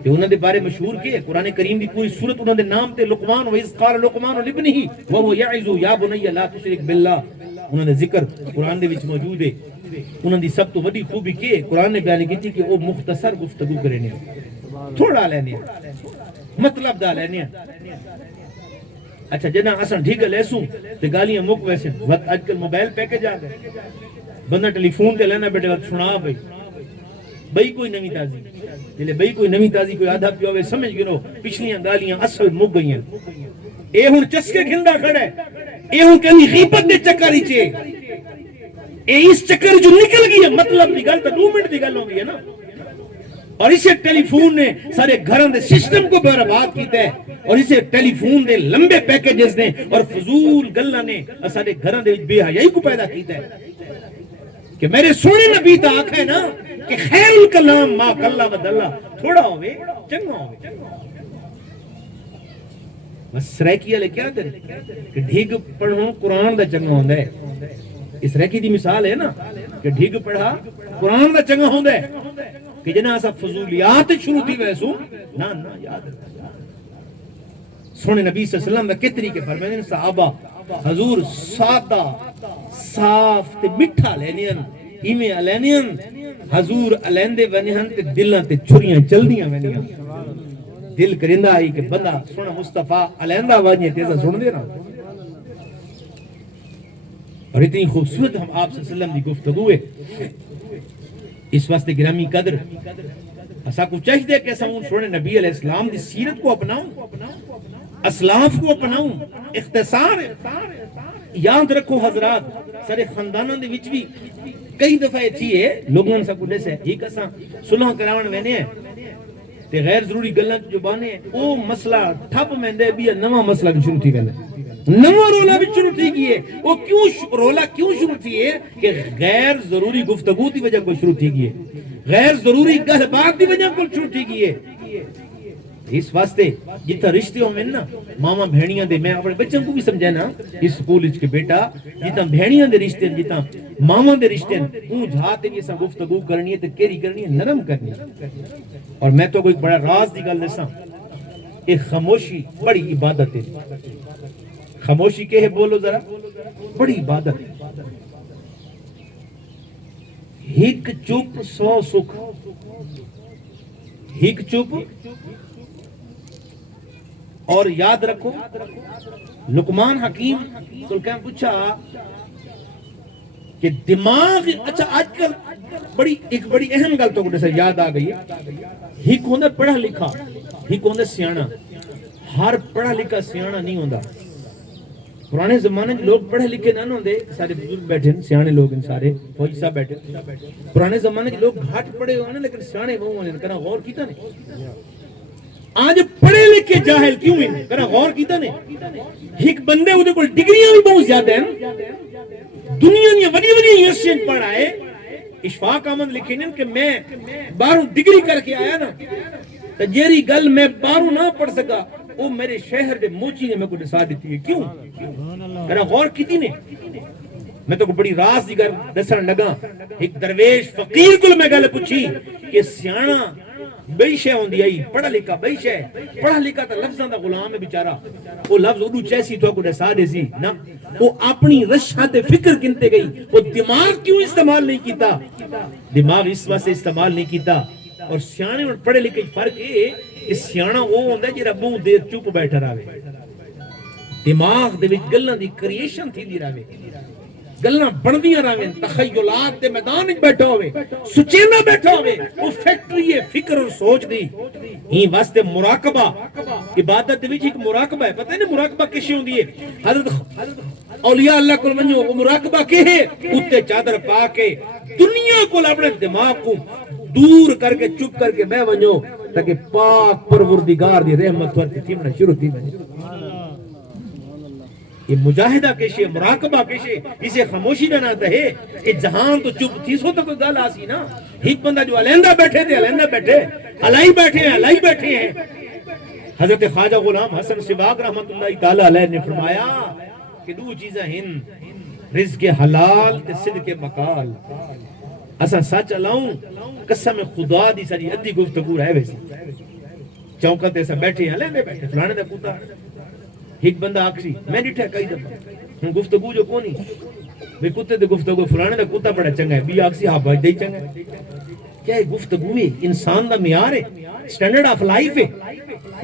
کہ انہوں نے بارے مشہور کیے. قرآن کریم دی پوری سورت انہوں نے نام تے لقمان و اذ قال لقمان لابنہ وهو يعظ یا بنی لا تشرک باللہ انہوں نے ذکر قرآن دے وچ موجود ہے. انہوں نے سب تو بڑی خوبی کی قرآن نے بیان کی تھی کہ وہ مختصر گفتگو کرنے تھوڑا لینے مطلب دا لینے. اچھا جنہ اساں ڈھگ لیسوں تے گالیاں مک ویسے وقت آج کل موبائل پیکج آ گئے بندہ ٹیلی فون تے لینا بیٹے وقت سنا بھئی کوئی نمی تازی جلے بھئی کوئی نمی تازی کوئی آدھا پیوے سمجھ گنو پچھلیاں گالیاں اصل مک گئی ہیں. اے ہن چسکے کھندا کھڑا ہے اے ہن کہنی غیبت دے چکر ہی چے اے اس چکر جو نکل گئی ہے مطلب دی گل تو 2 منٹ دی گل ہو گئی ہے نا. اور اسے ٹیلی فون نے سارے گھروں دے سسٹم کو برباد کیتا ہے اور اسے ٹیلی فون دے لمبے پیکیجز نے اور فضول گلاں نے سارے گھروں دے بے حیائی کو پیدا کیتا ہے. کہ میرے سونے نبی تا آکھا ہے نا کہ خیر الکلام ما کلا و دلہ تھوڑا ہوئے چنگا ہوئے. بس سریکی والے کیا دن کہ ڈھگ پڑھوں قرآن دا چنگا ہوندا ہے. اس ریکی دی مثال ہے نا کہ ڈھگ پڑھا قرآن دا چنگا ہوندا ہے کہ جنہ ایسا فضولیات شروع تھی ویسو نا یاد سونے نبی صلی اللہ علیہ وسلم دا کتنی کے فرمائے صحابہ حضور سادہ صاف تے مٹھا لینین ایمیں علینین حضور علیندے ونہن تے دلوں تے چھریاں چل دیاں ونہن. دل کرندہ آئی کہ بندہ سونا مصطفیٰ علیندہ وانیے تیزہ سن دے رہا. اور اتنی خوبصورت ہم آپ صلی اللہ علیہ وسلم دی گفتگو ہے. اس واسطے گرامی قدر اسا کو چاہیے کہ اسا سونے نبی علیہ السلام دی سیرت کو اپناؤں اسلاف کو اپناؤں. اختصار یاد رکھو حضرات سارے خاندانوں دے وچ بھی کئی دفعہ تھی ہے لوگوں نے سب کو دسے ایک اسا صلح کراون وینے ہیں تے غیر ضروری گلاں جو بانے او مسئلہ ٹھپ میندے بھی نواں مسئلہ بھی شروع تھی ویندے نواں رولا بھی شروع تھی گئی ہے. وہ کیوں رولا کیوں شروع تھی ہے کہ غیر ضروری گفتگو دی وجہ کو شروع تھی گئی ہے غیر ضروری گل بات دی وجہ کو شروع تھی گئی ہے. اس واسطے جتنا رشتے ہوں نا ماما بھینیاں دے میں اپنے بچوں کو بھی سمجھا نا اس سکول وچ کہ بیٹا جتنا بھینیاں دے رشتے جتنا ماما دے رشتے اون جھاتے یہ سب گفتگو کرنی ہے تے کیری کرنی ہے نرم کرنی ہے. اور میں تو کوئی بڑا راز دی گل دساں ایک خاموشی بڑی عبادت ہے. خاموشی کہ ہے بولو ذرا بڑی عبادت ہے. ہک چپ 100 سکھ ہک چپ. اور یاد رکھو لقمان حکیم تو کیا پوچھا کہ دماغ اچھا آج کل ایک بڑی اہم گل تو یاد آ گئی ہے. ہک ہوندا پڑھا لکھا ہک ہوندا سیاںا. ہر پڑھا لکھا سیاںا نہیں ہوندا. پرانے زمانے میں لوگ پڑھے لکھے نہ ہوندے سارے بزرگ بیٹھے سیانے لوگ ان سارے فوجی صاحب بیٹھے. پرانے زمانے میں لوگ گھٹ پڑھے ہوئے لیکن سیانے وہ ہونے کرا غور کیتا نہیں. آج پڑھے لکھے جاہل کیوں ہیں کرا غور کیتا نہیں. ایک بندے وہ کو ڈگریاں بھی بہت زیادہ ہیں دنیا میں بڑی بڑی یونیورسٹیاں پڑھا ہے. اشفاق احمد لکھے کہ میں 12 ڈگری کر کے آیا نا تو جیری گل میں 12 نہ پڑھ سکا وہ میرے شہر دے موچی نے میں کو دسا دیتی ہے. کیوں میرا غور کیتی نے میں تو بڑی راز دی گل دسن لگا. ایک درویش فقیر کو میں گل پوچھی کہ سیاںا بئی شے ہوندی آئی پڑھا لکھا بئی شے پڑھا لکھا تا لفظاں دا غلام ہے بیچارہ. وہ لفظ اردو چیسی تو کو دسا دے سی نا وہ اپنی رشحت فکر کنتے گئی. وہ دماغ کیوں استعمال نہیں کیتا دماغ اس واسطے استعمال نہیں کیتا. اور سیانے اور پڑھے لکھے فرق ہے کہ سیاںا وہ ہوندا جڑا بہت دیر چپ بیٹھا رہے دماغ دے وچ گلاں دی کریشن تھی دی رہے. گلاں بندیاں رہویں، تخیلات دے میدان وچ بیٹھا ہوئے، سچینا بیٹھا ہوئے، وہ فیکٹری ہے فکر اور سوچ دی ہی واسطے مراقبہ عبادت دے وچ ایک مراقبہ ہے. پتہ ہے نا مراقبہ کیسے ہوندی ہے؟ حضرت اولیاء اللہ کو منو وہ مراقبہ کہ ہے اتے چادر پا کے دنیا کو اپنے دماغ کو دور کر کے چپ کر کے بہ ونجو تاکہ پاک پروردگار دی رحمت پر تھمنا شروع تھی ونجے. یہ مجاہدہ کیسے مراقبہ کیسے اسے خاموشی نہ نہ ہے. یہ جہان تو چپ تھی سو تو کوئی گل آسی نا. ایک بندہ جو علیحدہ بیٹھے تھے علیحدہ بیٹھے علائی بیٹھے ہیں علائی بیٹھے ہیں. حضرت خواجہ غلام حسن سباق رحمت اللہ تعالی علیہ نے فرمایا کہ دو چیزیں ہیں رزق حلال تے صدق مقال. اساں سچ الاؤں قسم خدا دی ساری ادھی گفتگو رہ ویسی چوکا تے ایسا بیٹھے ہیں لے بیٹھے فلانے دا کتا ایک بندہ آکسی میں ڈٹھا کئی دفعہ گفتگو جو کونی بے کتے دے گفتگو فلانے دا کتا بڑا چنگا ہے بی آکسی ہاں بھائی دے چنگا ہے. کیا گفتگو ہے انسان دا معیار ہے سٹینڈرڈ آف لائف ہے.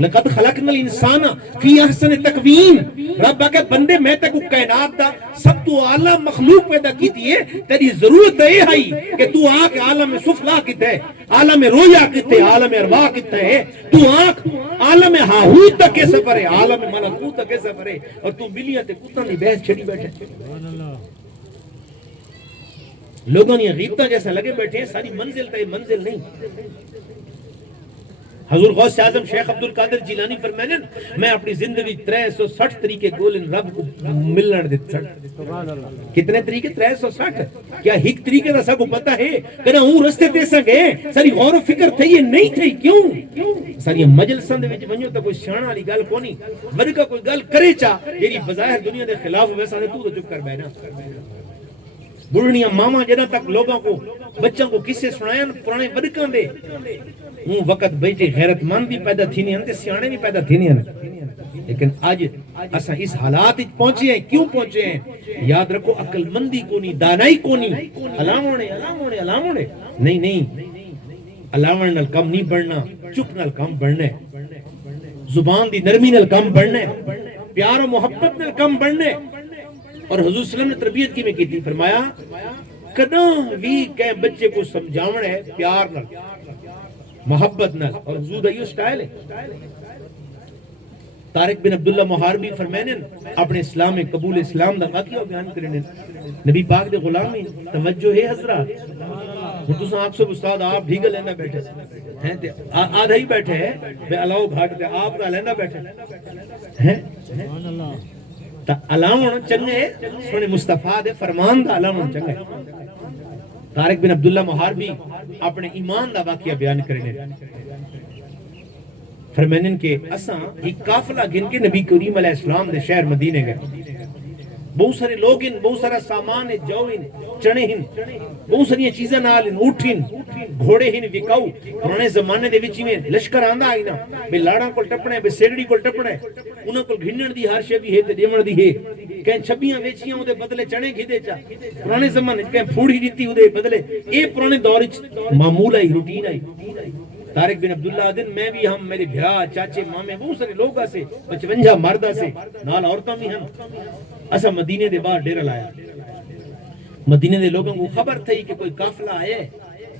لقد خلقنا الانسان فی احسن تقویم. رب آگے بندے میں تک کائنات دا سب تو اعلیٰ مخلوق پیدا کی ہے. تیری ضرورت یہ ہے کہ تو آنکھ عالم سفلا کتے ہے عالم رویا کتے عالم ارواح کتے ہے. تو آنکھ عالم ہاہوت تک کے سفر ہے عالم ملکوت تک کے سفر ہے اور تو بلیاں تے کتاں دی بحث چھڑی بیٹھے. لوگوں نے غیبتاں جیسا لگے بیٹھے ہیں ساری منزل تے منزل نہیں. حضور غوث اعظم شیخ عبد القادر جیلانی فرمانے میں اپنی زندگی 360 طریقے گولن رب کو ملن دیتا. کتنے طریقے 360 کیا ایک طریقے دا سب کو پتہ ہے کہ ہوں رستے تے سکے ساری غور و فکر تھی یہ نہیں تھی کیوں ساری مجلساں دے وچ ونجو تے کوئی شان والی گل کونی ورگا کوئی گل کرے چا جیڑی بظاہر دنیا دے خلاف ویسا تے تو چپ کر بیٹھنا. بڑھنیاں ماما جنہاں تک لوگوں کو بچوں کو قصے سنائیں پرانے ورکاں دے وہ وقت بیٹے غیرت مند بھی پیدا تھی نہیں تے سیانے بھی پیدا تھی نہیں. لیکن آج اساں اس حالات وچ پہنچے ہیں. کیوں پہنچے ہیں؟ یاد رکھو عقل مندی کو نہیں دانائی کو نہیں علامونے نہیں علامن نال کم نہیں بڑھنا چپ نال کم بڑھنا ہے. زبان دی نرمی نال کم بڑھنا ہے پیار و محبت نال کم بڑھنا ہے. اور حضور صلی اللہ علیہ وسلم نے تربیت کی میں کی تھی فرمایا کداں بھی کہ بچے کو سمجھاونا ہے پیار نال محبت نال اور حضور دا یہ سٹائل ہے. طارق بن عبداللہ محاربی فرمائنے اپنے اسلام میں قبول اسلام دا واقعہ بیان کرنے نبی پاک دے غلام میں توجہ ہے حضرات. وہ تو آپ سے استاد آپ بھیگا لینا بیٹھے ہیں تے آدھا ہی بیٹھے ہیں بے علاوہ گھاٹ تے آپ کا لینا بیٹھے ہیں سبحان اللہ. تا علامہ چنگے سونے مصطفیٰ دے فرمان دا علامہ چنگے. طارق بن عبداللہ محاربی اپنے ایمان دا واقعہ بیان کرنے فرمانن کے اساں ایک قافلہ گن کے نبی کریم علیہ السلام دے شہر مدینے گئے. بہت سارے لوگ ہیں بہت سارا سامان ہے جو ہیں چنے ہیں بہت ساری چیزاں نال اونٹ ہیں گھوڑے ہیں وکاؤ. پرانے زمانے دے وچ میں لشکر آندا آئی نا بے لاڑاں کول ٹپنا ہے بے سیگڑی کول ٹپنا ہے انہاں کول گھنن دی ہر شے بھی ہے تے دیوݨ دی ہے. کہیں چھبیاں ویچیاں اودے بدلے چنے کھدے چا پرانے زمانے کہیں پھوڑی دتی اودے بدلے اے پرانے دور وچ معمول ہے روٹین ہے. طارق بن عبداللہ دن میں بھی ہم میرے بھرا چاچے مامے بہت سارے لوگ سے 55 مرد سے نال عورتاں بھی ہم اسا مدینے دے باہر ڈیرا لایا. مدینے دے لوگوں کو خبر تھی کہ کوئی قافلہ آئے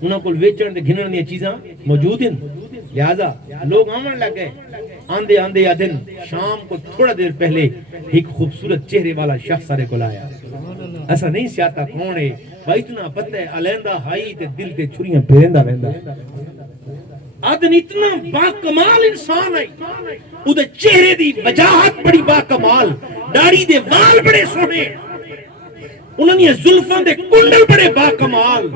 انہاں کول ویچن دے گھنن دی چیزاں موجود ہیں لہذا لوگ آون لگ گئے. آندے آندے دن شام کو تھوڑا دیر پہلے ایک خوبصورت چہرے والا شخص سارے کو لایا. ایسا نہیں سیاتا کون ہے بھائی اتنا پتہ ہے علیندہ ہائی تے دل تے چھریاں پھیرندا رہندا. آدن اتنا با کمال انسان ہے اودے چہرے دی وجاہت بڑی با کمال داڑھی دے وال بڑے سونے انہاں دی زلفاں دے کنڈل بڑے با کمال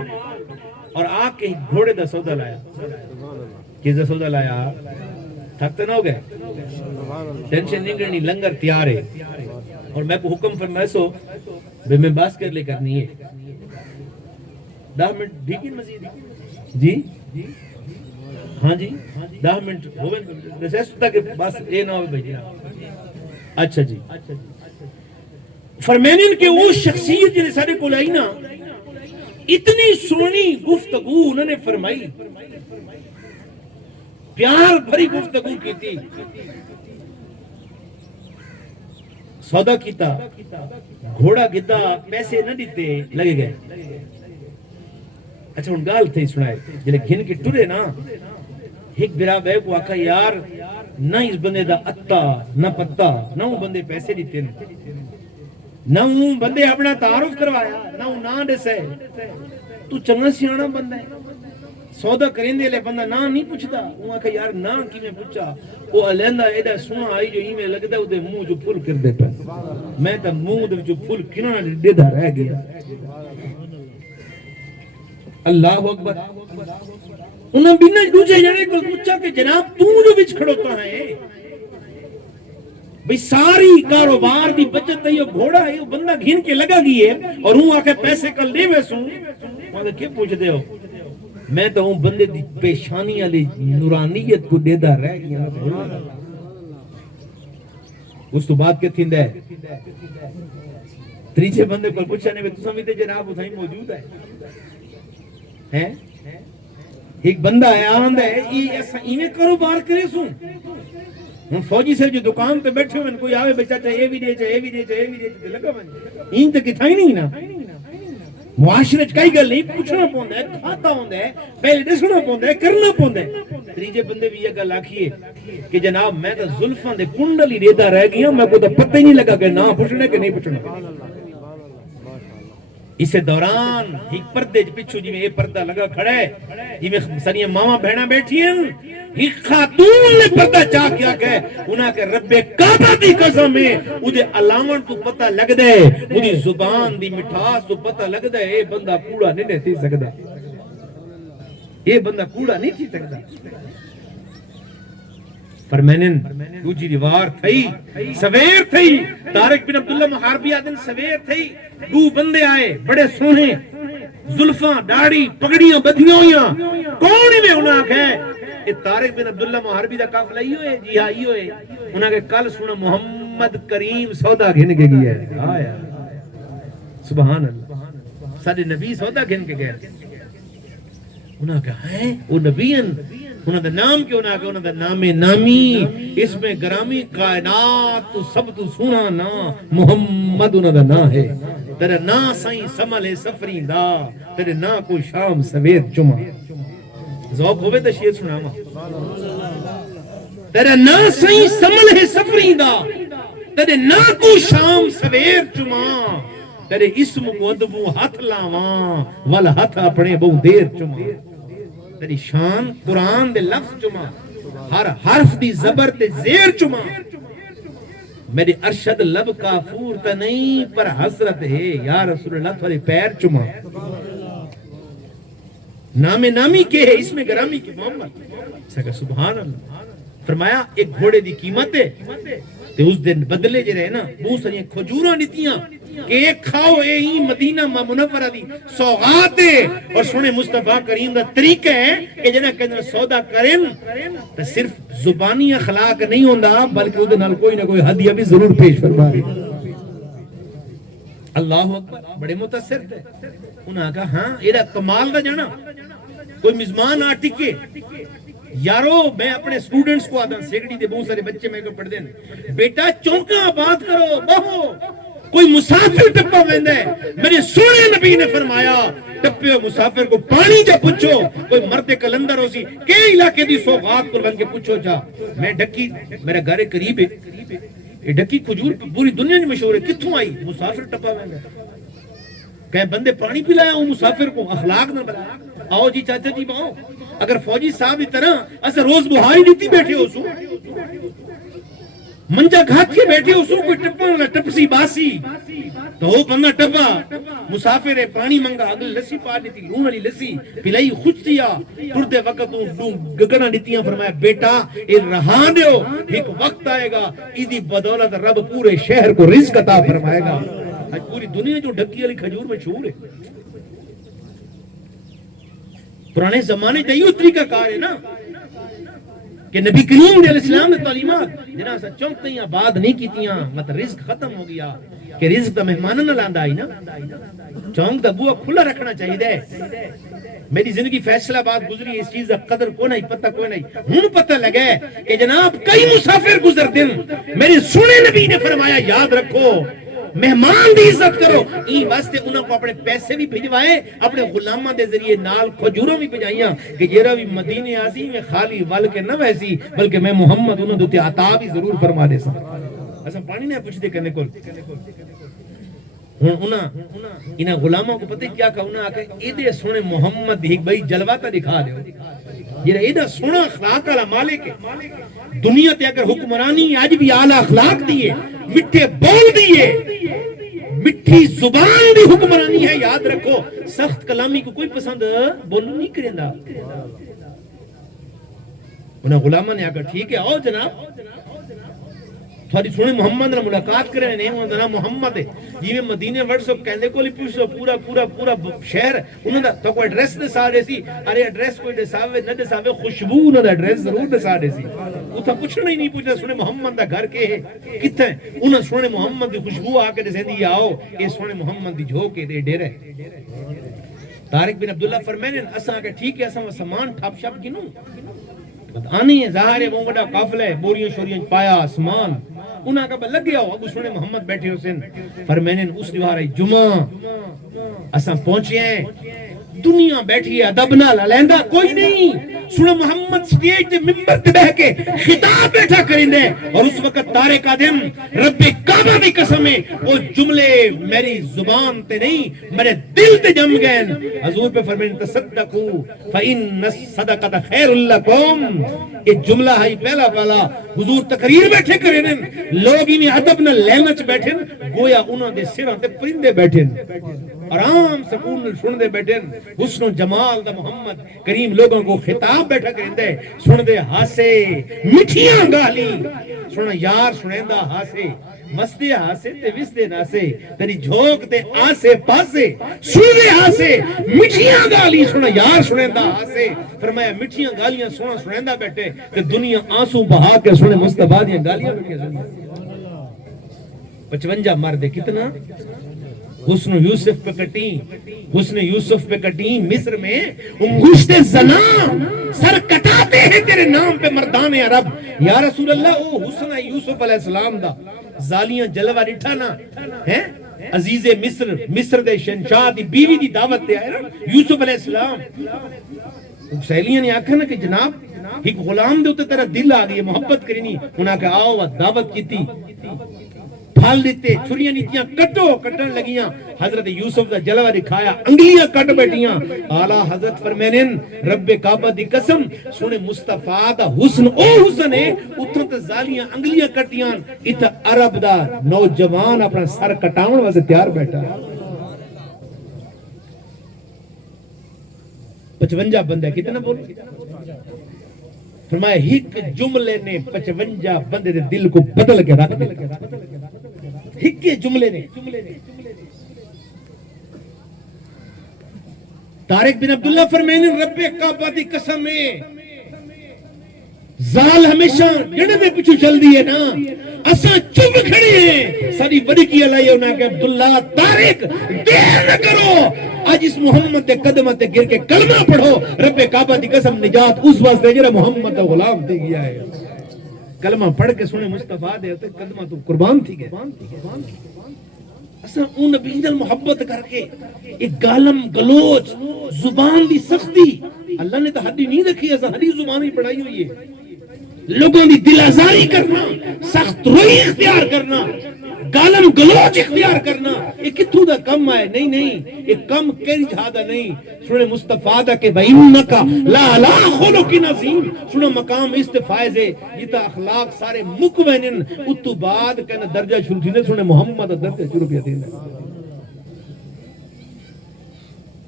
اور آ کے گھوڑے دا سودا لایا. کس دا سودا لایا؟ تھک تو نہ ہو گئے ٹینشن نہیں کرنی لنگر تیار ہے اور میں کو حکم فرمائے سو بے میں باس کر لے کرنی ہے 10 منٹ ڈھیکی مزید جی ہاں جی 10 منٹ ہوئے ریسیس تک بس اے نہ ہوئے بھائی. اچھا جی فرمینن کہ وہ شخصیت جنہیں سارے کو لائی نا اتنی سونی گفتگو انہوں نے فرمائی پیار بھری گفتگو کی تھی. سودا کیتا گھوڑا گدا پیسے نہ دیتے لگے گئے. اچھا ہن گال تھی سنائے جلے گھن کے ٹرے نا ایک برا بے کو آکھا یار نہ اس بندے دا اتا نہ پتا نہ وہ بندے پیسے دیتے نہ وہ بندے اپنا تعارف کروایا نہ وہ نہ دسے تو چنگا سیانا بندہ ہے سودا کریں دے لے بندہ نہ نہیں پوچھتا وہ آکھا یار نہ کی میں پوچھا وہ علیندہ ایڈا سونا آئی جو ہی میں لگتا ہے وہ دے منہ جو پھول کر دے پہ میں تا منہ دے جو پھول کنانا دے دا رہ گیا. اللہ اکبر. انہوں بھی نہ دوجہ جانے کو پوچھا کہ جناب تو جو بچ کھڑوتا ہے بھئی ساری کاروبار دی بچت ہے یہ گھوڑا ہے یہ بندہ گھن کے لگا گئی ہے اور ہوں آکے پیسے کل دے ویسوں وہاں کیا پوچھ دے ہو میں تو ہوں بندے دی پیشانی علی نورانیت کو دے دا رہ گیا اس تو بات کے تھیندہ ہے تریچے بندے کو پوچھانے میں تو سمیتے جناب اتھائی موجود ہے ایک بندہ ہے آمد ہے ایویں کاروبار کرے سوں ہم فوجی سے جو دکان پہ بیٹھے ہوئے کوئی آوے بیچا چاہے اے بھی دے چاہے اے بھی دے چاہے اے بھی دے لگا بن این تک اتھائی نہیں نا معاشرت کئی گل نہیں پوچھنا پوندا ہے کھاتا ہوندا ہے پہلے دسنا پوندا ہے کرنا پوندا ہے. تریجے بندے بھی یہ گل آکھیے کہ جناب میں تو زلفاں دے کنڈل ہی دیتا رہ گیا میں کو تو پتہ ہی نہیں لگا کہ نہ پوچھنے کہ نہیں پوچھنا. اسے دوران ایک پردے پچھو جی میں یہ پردہ لگا کھڑا ہے جی میں سنیاں ماما بہنا بیٹھی ہیں ایک خاتون نے پردہ چاہ کیا کہ انہاں کے رب کعبہ دی قسم ہے اُدھے علامن تو پتہ لگ دے اُدھی زبان دی مٹھاس تو پتہ لگ دے اے بندہ کوڑا نہیں تھی سکدا اے بندہ کوڑا نہیں تھی سکدا. فرمینن دوجی دیوار تھئی سویر تھئی طارق بن عبداللہ محاربی آدن سویر تھئی دو بندے آئے بڑے سونے زلفاں داڑھی پگڑیاں بدھیاں ہویاں کون ہی میں انہاں کہے اے طارق بن عبداللہ محاربی دا قافلہ ہی ہوئے جی ہاں ہی ہوئے انہاں کے کل سنا محمد کریم سودا گھن کے گیا ہے آیا سبحان اللہ سارے نبی سودا گھن کے گیا انہاں کہا ہے وہ نبیان انہوں نے نام کیوں نہ کہ انہوں نے نام نامی اس میں گرامی کائنات تو سب تو سونا نا محمد انہوں نے نا ہے تیرے نا سائیں سمل سفری دا تیرے نا کو شام سوید جمعہ ذوق ہوئے تا شیر سنا ماں تیرے نا سائیں سمل سفری دا تیرے نا کو شام سوید جمعہ تیرے اسم کو ادبو ہاتھ لاواں وال ہاتھ اپنے بہو دیر جمعہ تیری شان قرآن دے لفظ چما ہر حرف دی زبر تے زیر چما میری ارشد لب کافور تا نہیں پر حضرت ہے یا رسول اللہ تھوڑے پیر چما نام نامی کے ہے اس میں گرامی کی محمد سکا سبحان اللہ فرمایا ایک گھوڑے دی قیمت ہے تے اس دن بدلے جے رہے نا بہت ساری کھجوراں دیتیاں کہ ایک کھاؤ اے ہی مدینہ منورہ دی سوغات ہے اور سنے مصطفیٰ کریم دا طریقہ ہے کہ جنہ کہنے سودا کریں تو صرف زبانی اخلاق نہیں ہوندہ بلکہ وہ دنال کوئی نہ کوئی ہدیہ بھی ضرور پیش فرما رہی. اللہ اکبر بڑے متاثر تھے انہاں کہا ہاں ایڈا کمال دا جانا کوئی مزمان آ ٹکے یارو میں اپنے سٹوڈنٹس کو آدھا سیکڑی دے بہت سارے بچے میں کو پڑھ دیں بیٹا چونکہ آباد کرو بہو کوئی مسافر ٹپا ویندہ ہے میرے سونے نبی نے فرمایا ٹپے مسافر کو پانی جا پچھو کوئی مرد کلندر ہو سی کہ علاقے دی سوغات کو بن کے پچھو جا میں ڈکی میرا گھر قریب ہے یہ ڈکی کھجور پوری دنیا میں مشہور ہے کتھوں آئی مسافر ٹپا ویندہ کہیں بندے پانی پلایا ہوں مسافر کو اخلاق نہ بلایا آؤ جی چاچا جی باؤ اگر فوجی صاحب اس طرح اسے روز بہاری دیتی بیٹھے ہو سو منجا گھات کے بیٹھے ہو سو کوئی ٹپا ٹپسی باسی تو وہ بندہ ٹپا مسافر ہے پانی منگا اگل لسی پا دیتی لون علی لسی پلائی خوش دیا ٹردے وقت گگنا دیتیاں فرمایا بیٹا یہ رہا دیو ایک وقت آئے گا ایدی بدولت رب پورے شہر کو رزق عطا فرمائے گا. آج پوری دنیا جو ڈھکی علی کھجور میں شعور ہے پرانے زمانے جائیو طریقہ کار ہے نا کہ نبی کریم علیہ السلام نے تعلیمات جنہاں سے چونکتیاں بعد نہیں کیتیاں مطلب رزق ختم ہو گیا کہ رزق دا مہمانہ نہ لاندا آئی نا چونک دا بوا کھلا رکھنا چاہیے دے میری زندگی فیصلہ بات گزری اس چیز دا قدر کو نہیں پتہ کوئی نہیں ہن پتہ لگے کہ جناب کئی مسافر گزر دن میرے سنے نبی نے فرمایا یاد رکھو مہمان دی عزت کرو ای واسطے انہوں کو اپنے پیسے بھی بھیجوائے اپنے غلامہ دے ذریعے نال کھجوروں بھی بھیجائیاں کہ جیرا بھی مدینے آسی میں خالی ول کے نہ ویسی بلکہ میں محمد انہوں دوتے عطا بھی ضرور فرما دے سا ایسا پانی نہیں پوچھ دے کرنے کو انہاں غلاموں کو پتہ کیا کہا انہاں آکے ایدے سونے محمد ایک بھائی جلواتا دکھا دے یہ ایدہ سونا اخلاق والا مالک ہے دنیا تے اگر حکمرانی آج بھی اعلیٰ اخلاق دیئے مٹھے بول دیئے مٹھی زبان دی حکمرانی ہے یاد رکھو سخت کلامی کو کوئی پسند بولو نہیں کریں دا انہاں غلامہ نے آکا ٹھیک ہے آؤ جناب تھوڑی سونے محمد نے ملاقات کرے نہیں ہوں جناب محمد ہے جی میں مدینے ورڈ سو کہندے کو لی پوچھو پورا شہر انہوں نے تو کوئی ڈریس دے سا دے سی ارے ڈریس کوئی دے ساوے نہ دے ساوے خوشبو انہوں نے ڈریس ضرور دے سا دے سی اتھا پوچھنا ہی نہیں پوچھنا سونے محمد دا گھر کے ہے کتنے انہوں سونے محمد دی خوشبو آکے دے سیندی آؤ اے سونے محمد دی جھوکے دے ڈیرے طارق بن عبداللہ فرمینے اساں آکے ٹھیک ہے اساں وہ سامان ٹھاپ شاپ کی نو آنی ہے ظاہر ہے وہ بڑا قافلہ ہے بوریاں شوریاں پایا آسمان انہاں کا لگ گیا ہو ابو سونے محمد بیٹھے حسین فرمینے اس دیوار جمعہ اساں پہنچے ہیں دنیا بیٹھی ہے ادب نہ لیندہ کوئی نہیں سونا محمد سٹیج دے ممبر تے بہ کے خطاب بیٹھا کریں اور اس وقت طارق آدم رب کعبہ دی قسم ہے وہ جملے میری زبان تے نہیں میرے دل تے جم گئے حضور پہ فرمائیں تصدقو فإن الصدقۃ خیر لکم یہ جملہ ہے پہلا حضور تقریر بیٹھے کریں لوگ انہیں ادب نہ لینچ بیٹھے گویا انہوں دے سروں تے پرندے بیٹھے آرام سکون سن دے بیٹھے حسن و جمال دا محمد کریم لوگوں کو خطاب بیٹھا کرندے سن دے ہاسے مٹھیاں گالی سن یار سنیندہ ہاسے وستے ہاسے تے وستے ناسے تیری جھوک تے آسے پاسے سن دے ہاسے مٹھیاں گالی سن یار سنیندہ ہاسے فرمایا مٹھیاں گالیاں سونا سنیندہ بیٹھے تے دنیا آنسو بہا کے سنے مصطفیٰ دیاں گالیاں بیٹھے سنے 55 مردے کتنا حسن یوسف پہ کٹی حسن یوسف پہ کٹی مصر میں انگشت زنا سر کٹاتے ہیں تیرے نام پہ مردان عرب یا رسول اللہ او حسن یوسف علیہ السلام دا زالیاں جلوہ ڈٹھا نا ہے عزیز مصر دے شہنشاہ دی بیوی دی دعوت دے آئے نا یوسف علیہ السلام سہیلیاں نے آکھا نا کہ جناب ایک غلام دے ہوتے تیرا دل آگئی محبت کرنی انہاں کہ آؤ دعوت کی تھی پھال دیتے چھریاں نیتیاں کٹن لگیاں حضرت یوسف دا جلوہ دکھایا انگلیاں کٹ بیٹیاں آلہ حضرت فرمینن رب کعبہ دی قسم سونے مصطفیٰ دا حسن او حسن ہے اتھوں تے زالیاں انگلیاں کٹیاں اتھا عرب دا نوجوان اپنا سر کٹاؤن واسے تیار بیٹھا 55 بندے کتنا بول فرمایا ایک جملے نے 55 بندے دے دل کو بدل کے رکھ دیا ایک جملے نے طارق بن عبداللہ فرمائنے رب کعبہ دی قسم ہے زال ہمیشہ جڑے دے پچھو چل دیئے نا اساں چپ کھڑے ہیں ساری وڈی کی علیہ انہاں کہ عبداللہ طارق دیر نہ کرو آج اس محمد دے قدمہ تے گر کے کلمہ پڑھو رب کعبہ دی قسم نجات اس واسطے جڑا محمد دا غلام دے گیا ہے کلمہ پڑھ کے سنے مصطفیٰ دے ہوتے قدمہ تو قربان تھی گئے اساں اون نبی دل محبت کر کے ایک گالم گلوچ زبان دی سختی اللہ نے تو حدی نہیں رکھی ایسا حدی زبان ہی پڑھائی ہوئی ہے لوگوں دی دل آزاری کرنا سخت روئی اختیار کرنا گالم گلوچ اختیار کرنا یہ کتھو دا کم آئے نہیں یہ کم کری جہادہ نہیں سنے مصطفیٰ دا کہ وَإِنَّكَ لَعَلَىٰ خُلُقٍ عَظِيمٍ سنے مقام استفائز ہے یہ تا اخلاق سارے مکوینن اتو بعد کہنا درجہ شروع تھی سنے محمد درجہ شروع کیا دینا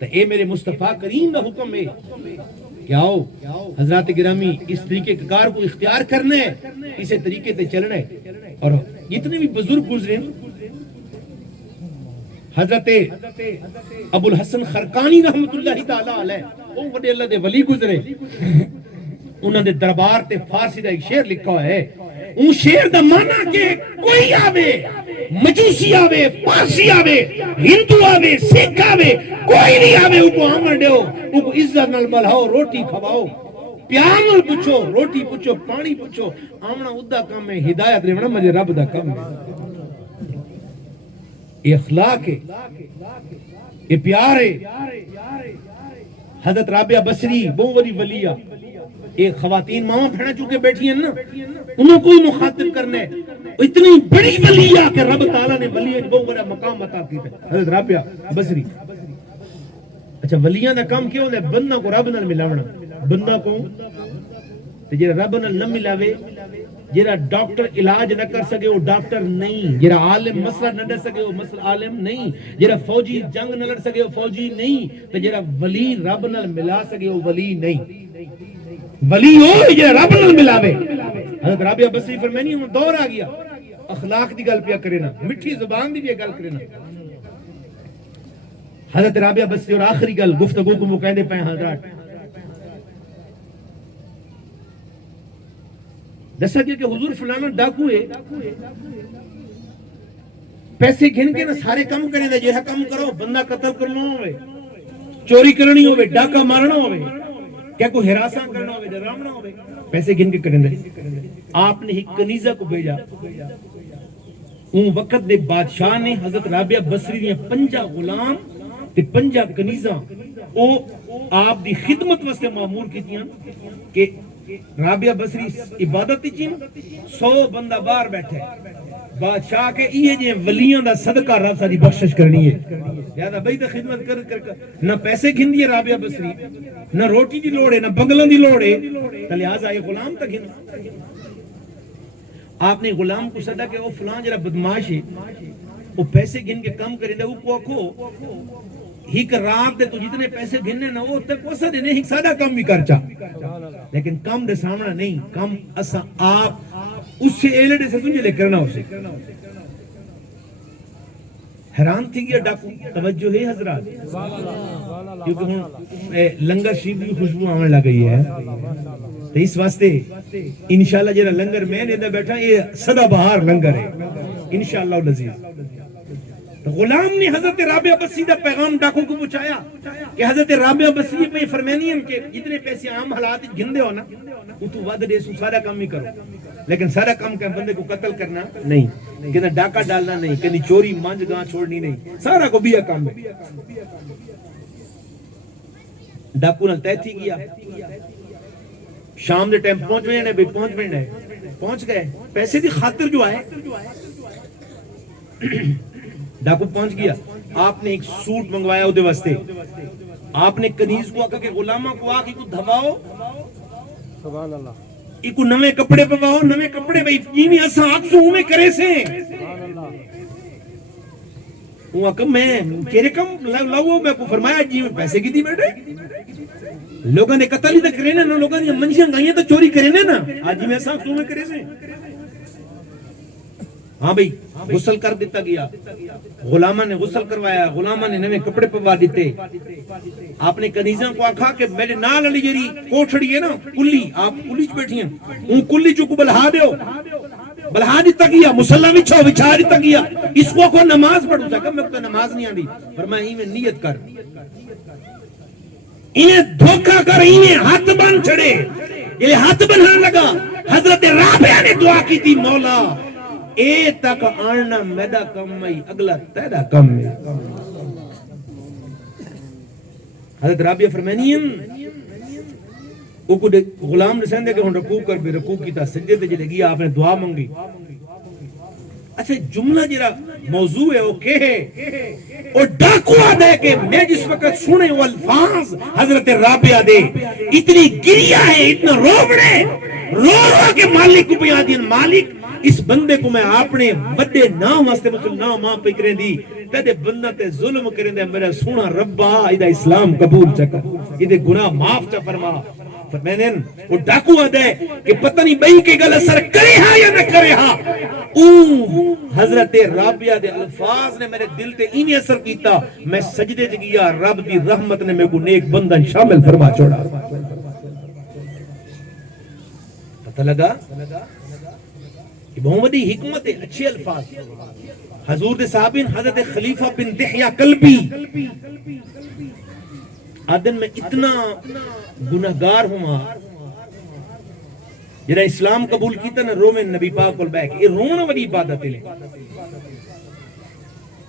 تو اے میرے مصطفیٰ کریم دا حکم ہے کہ آؤ حضرات گرامی اس طریقے کے کار کو اختیار کرنے اسے طریقے تے چلنے اور جتنے بھی بزرگ گزرے حضرت ابو الحسن خرقانی رحمت اللہ تعالی علیہ وہ بڑے اللہ دے ولی گزرے انہوں نے دربار تے فارسی دا ایک شعر لکھا ہے، ان شعر دا معنی کہ کوئی آوے، مجوسی آوے، پارسی آوے، ہندو آوے، سکھ آوے، کوئی نہیں آوے، ان کو آمن دیو، ان کو عزت نال بلہاؤ، روٹی کھواؤ، پیار نال پوچھو، روٹی پوچھو، پانی پوچھو، آمنا ادا کام ہے، ہدایت لیونا مجھے رب دا کام ہے، یہ اخلاق ہے، یہ پیار ہے۔ حضرت رابعہ بصری بہت بڑی ولیہ، ایک خواتین ماں بہنا چکے بیٹھی ہیں نا، انہوں کو ہی مخاطب کرنے، اتنی بڑی ولیہ کہ رب تعالیٰ نے ولیہ بہت بڑا مقام عطا کیتا ہے، حضرت رابعہ بصری۔ اچھا ولیہ دا کام کیا ہوتا ہے؟ بندہ کو رب نال ملاونا، بندہ کو جیڑا رب نال نہ ملاوے، جیڑا ڈاکٹر علاج نہ کر سکے وہ ڈاکٹر نہیں، جیڑا عالم مسئلہ نہ ڈر سکے وہ مسئلہ عالم نہیں، جیڑا فوجی جنگ نہ لڑ سکے وہ فوجی نہیں، تو جیڑا ولی رب نال ملا سکے وہ ولی نہیں۔ ولی ہو جیڑا رب نال ملاوے۔ حضرت رابعہ بصری فرمانی ہوں دور آ گیا، اخلاق دی گل پیا کرے نا، مٹھی زبان دی بھی گل کرے نا۔ حضرت رابعہ بصری اور آخری گل گفتگو کو مقیدے پہ حضرات دسا کہ حضور فلانا ڈاکو ہے، پیسے گھن کے نا سارے کام کریں دے، جہاں کام کرو، بندہ قتل کرنا ہوئے، چوری کرنی ہوئے، ڈاکہ مارنا ہوئے، کیا کوئی ہراساں کرنا ہوئے، ڈرامنا ہوئے، پیسے گھن کے کریں دے۔ آپ نے ایک کنیزہ کو بھیجا، اون وقت دے بادشاہ نے حضرت رابعہ بصری نے 50 غلام تے 50 کنیزاں او آپ دی خدمت واسطے معمور کیتیاں کہ رابعہ بصری عبادت چین 100 بندہ باہر بیٹھے، بادشاہ کے یہ جے ولیاں دا صدقہ رب ساری بخشش کرنی ہے، لہذا بھائی دا خدمت کر نہ پیسے گھن دیے رابعہ بصری، نہ روٹی دی لوڑ ہے، نہ بنگلوں دی لوڑ ہے، لہذا یہ غلام تک گھن۔ آپ نے غلام کو صدا کہ وہ فلان جرا بدماش ہے، وہ پیسے گھن کے کم کریں دے، وہ کو آکھو ہیک رات دے تو جتنے پیسے گھننے نہ وہ تک وسا دینے ہیک سادہ کم بھی کر چاہ، لیکن کم دے سامنا نہیں، کم اسا آپ اس سے ایلڈے سے سنجھے لے کرنا اسے۔ حیران تھی گیا ڈاکو، توجہ ہے حضرات، کیونکہ ہوں لنگر شریف بھی خوشبو آنے لگئی ہے، تو اس واسطے انشاءاللہ جیرا لنگر میں نے دے بیٹھا یہ صدا بہار لنگر ہے انشاءاللہ العزیز۔ غلام نے حضرت رابعہ بصری دا پیغام ڈاکو کو پہنچایا کہ حضرت رابعہ بصری پہ فرمانی ہے کہ جتنے پیسے عام حالات گھندے ہو نا وہ تو ود دے سو سارا کام ہی کرو، لیکن سارا کام کہ بندے کو قتل کرنا نہیں، کہ ڈاکہ ڈالنا نہیں، کہ چوری مانج گاں چھوڑنی نہیں، سارا کو بیا کام ہے۔ ڈاکو نال طے تھی گیا، شام دے ٹائم پہنچ میں نے بھی پہنچ گئے، پیسے دی خاطر جو آئے ڈاکو پہنچ گیا۔ آپ نے ایک سوٹ منگوایا اودے واسطے، آپ نے کنیز کو آکا کہ غلامہ کو آکا کو دھواؤ، سبحان اللہ، ایک نوے کپڑے پواؤ، نوے کپڑے بھائی جیویں اسا آکسو میں کرے سے، سبحان اللہ۔ وہ آکا میں کیرے کم لاؤ، میں کو فرمایا جی میں پیسے کی دی بیٹھے، لوگوں نے قتل ہی تو کرے نا، لوگوں نے منشیاں گائیاں تو چوری کرے نا، آج میں اسا آکسو میں کرے سے۔ ہاں بھئی غسل کر دیتا گیا، غلامہ نے غسل کروایا، غلامہ نے نوے کپڑے پوا دیتے۔ آپ نے کنیزاں کو آکھا کہ میرے نال علی جری کوٹھڑی ہے نا کلی، آپ کلی چ بیٹھی ہیں، ان کلی چ کو بلہا دیو، بلہا دیتا گیا، مسلح بچھا دیتا گیا، اس کو نماز پڑھو سکا، میں تو نماز نہیں آندی، فرمایا ہی میں نیت کر، انہیں دھوکہ کر، انہیں ہاتھ بن چھڑے، یہ ہاتھ بنانے لگا۔ حضرت رابعہ نے دعا کی تھی، مولا اے تک آنا میدا کم میں اگلا تیدا کم میں۔ حضرت رابعہ فرمانی ہیں وہ کو غلام نسین دے کہ ہن رکوع کر بھی رکوع کیتا، سجدے تے جلے گیا، آپ نے دعا منگی۔ اچھا جملہ جرا موضوع ہے وہ کہ ہے اور ڈاکوا دے کہ میں جس وقت سنے وہ الفاظ حضرت رابعہ دے اتنی گریا ہے، اتنا روبڑے رو کے مالک کو بیان دین، مالک اس بندے کو میں اپنے بڑے نام واسطے مسلمان ماں پہ کریں دی، تیرے بندہ تے ظلم کریں دے، میرا سونا ربا ایدہ اسلام قبول چکا، ایدہ گناہ معاف چا فرما۔ فرمائنے وہ ڈاکو دے کہ پتہ نہیں بھئی کے گل اثر کرے ہاں یا نہ کرے ہاں، حضرت رابعہ دے الفاظ نے میرے دل تے انہی اثر کیتا، میں سجدے چ گیا، رب دی رحمت نے میں کو نیک بندہ شامل فرما چھوڑا۔ پتہ لگا یہ بہت بڑی حکمت ہے، اچھے الفاظ. حضور دے صحابین حضرت خلیفہ بن دحیہ کلبی آدن میں اتنا گناہگار ہوں جنہا اسلام قبول کیتا نا رومن نبی پاک کو بیک یہ رونا بڑی عبادت ہے.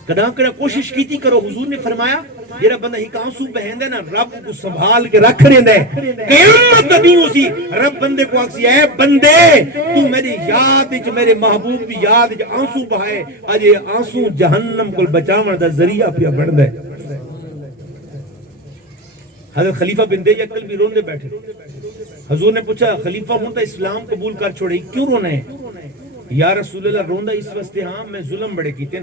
کداں کداں کوشش کیتی کرو. حضور نے فرمایا جیڑا بندہ ہی آنسو بہن دے نا رب کو سنبھال کے رکھ رہے دے قیامت نہیں ہو سی. رب بندے کو آکسی اے بندے تو میری یاد وچ میرے محبوب دی یاد وچ آنسو بہائے اج یہ آنسو جہنم کو بچاون دا ذریعہ پیا بن دے. حضرت خلیفہ بن دحیہ کلبی روندے بیٹھے. حضور نے پوچھا خلیفہ ہوں تو اسلام قبول کر چھوڑے کیوں رونا ہے؟ یا رسول اللہ روندہ اس واسطے ہاں میں ظلم بڑے کیتے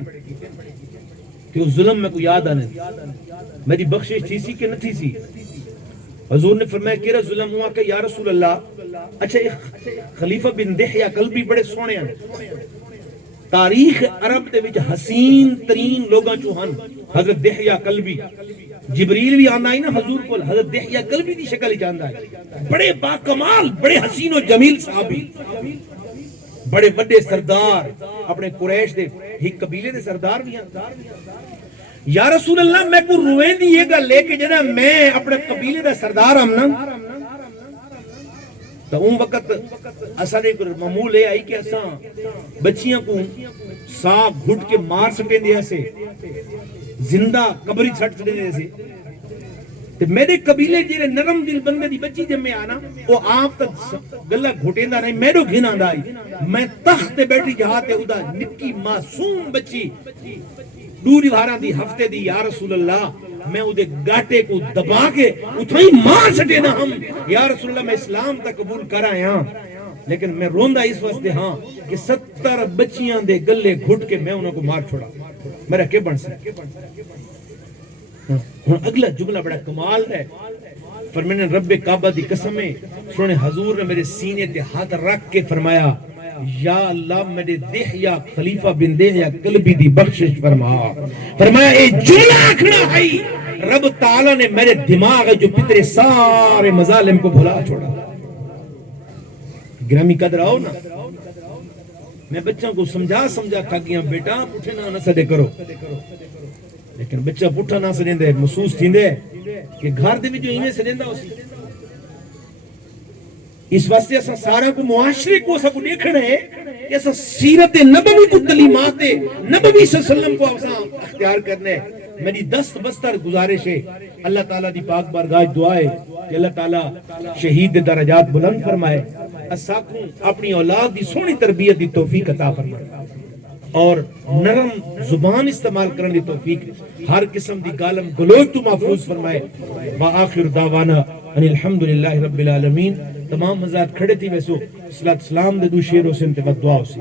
کہ اس ظلم میں کو یاد آنے میری بخشش تھی سی کہ نہ تھی سی. حضور نے فرمایا کیرا ظلم ہوا کہ یا رسول اللہ اچھا خلیفہ بن دحیہ کلبی بڑے سونے ہیں تاریخ عرب دے وچ حسین ترین لوگاں چوں ہن حضرت دحیہ کلبی. جبریل بھی آنا ہی نا حضور کو حضرت دحیہ کلبی دی شکل ہی جاندا ہے. بڑے باکمال بڑے حسین و جمیل صحابی بڑے بڑے سردار اپنے قریش دے ایک قبیلے دے سردار بھی ہیں. یا رسول اللہ میں کو روئیں دی یہ گا لے کے جنا میں اپنے قبیلے دا سردار ہم نا تو ان وقت اساں نے معمول ہے آئی کہ اساں بچیاں کو ساگ گھٹ کے مار سکیں دیا سے زندہ قبری چھٹ سکیں سے. تو میرے قبیلے جیرے نرم دل بندے دی بچی جب میں آنا وہ آپ تک گلہ گھٹیں دا نہیں میرو گھنا دائی میں تخت بیٹھی جہاں تے ادا نکی معصوم بچی دوری بھارا دی ہفتے دی یا رسول اللہ میں ادھے گاٹے کو دبا کے اتھائی مار سٹے نا ہم یا رسول اللہ میں اسلام تک قبول کر آیا لیکن میں روندہ اس واسطے ہاں کہ 70 بچیاں دے گلے گھٹ کے میں انہوں کو مار چھوڑا میرا کیا بن سکتا. اگلا جملہ بڑا کمال ہے. فرمایا رب کعبہ دی قسم ہے سونے حضور نے میرے سینے تے ہاتھ رکھ کے فرمایا یا اللہ میرے دحیہ خلیفہ بن دحیہ کلبی دی بخشش فرما. فرمایا اے جملہ آکھنا ہے رب تعالیٰ نے میرے دماغ جو پترے سارے مظالم کو بھلا چھوڑا. گرامی قدر آؤ نا میں بچوں کو سمجھا کھا بیٹا پٹھے نہ سدے کرو لیکن بچہ پٹھا نہ سدے محسوس تھیندے کہ گھر دے وچ ایویں سدیندا اسی. اس واسطے اساں سارا کو معاشرے کو سب دیکھنا ہے کہ اساں سیرت نبوی کو تعلیمات نبوی صلی اللہ علیہ وسلم کو اساں اختیار کرنا ہے. میری دست بستر گزارش ہے اللہ تعالیٰ دی پاک بارگاہ دعا ہے کہ اللہ تعالیٰ شہید دے درجات بلند فرمائے اساکوں اپنی اولاد دی سونی تربیت دی توفیق عطا فرمائے اور نرم زبان استعمال کرنے دی توفیق ہر قسم دی گالم گلوچ تو محفوظ فرمائے. وآخر دعوانا ان الحمدللہ رب العالمین. تمام مزاد کھڑے تھی ویسو صلاة السلام دے دو شیروں سے انتبہ دعا سے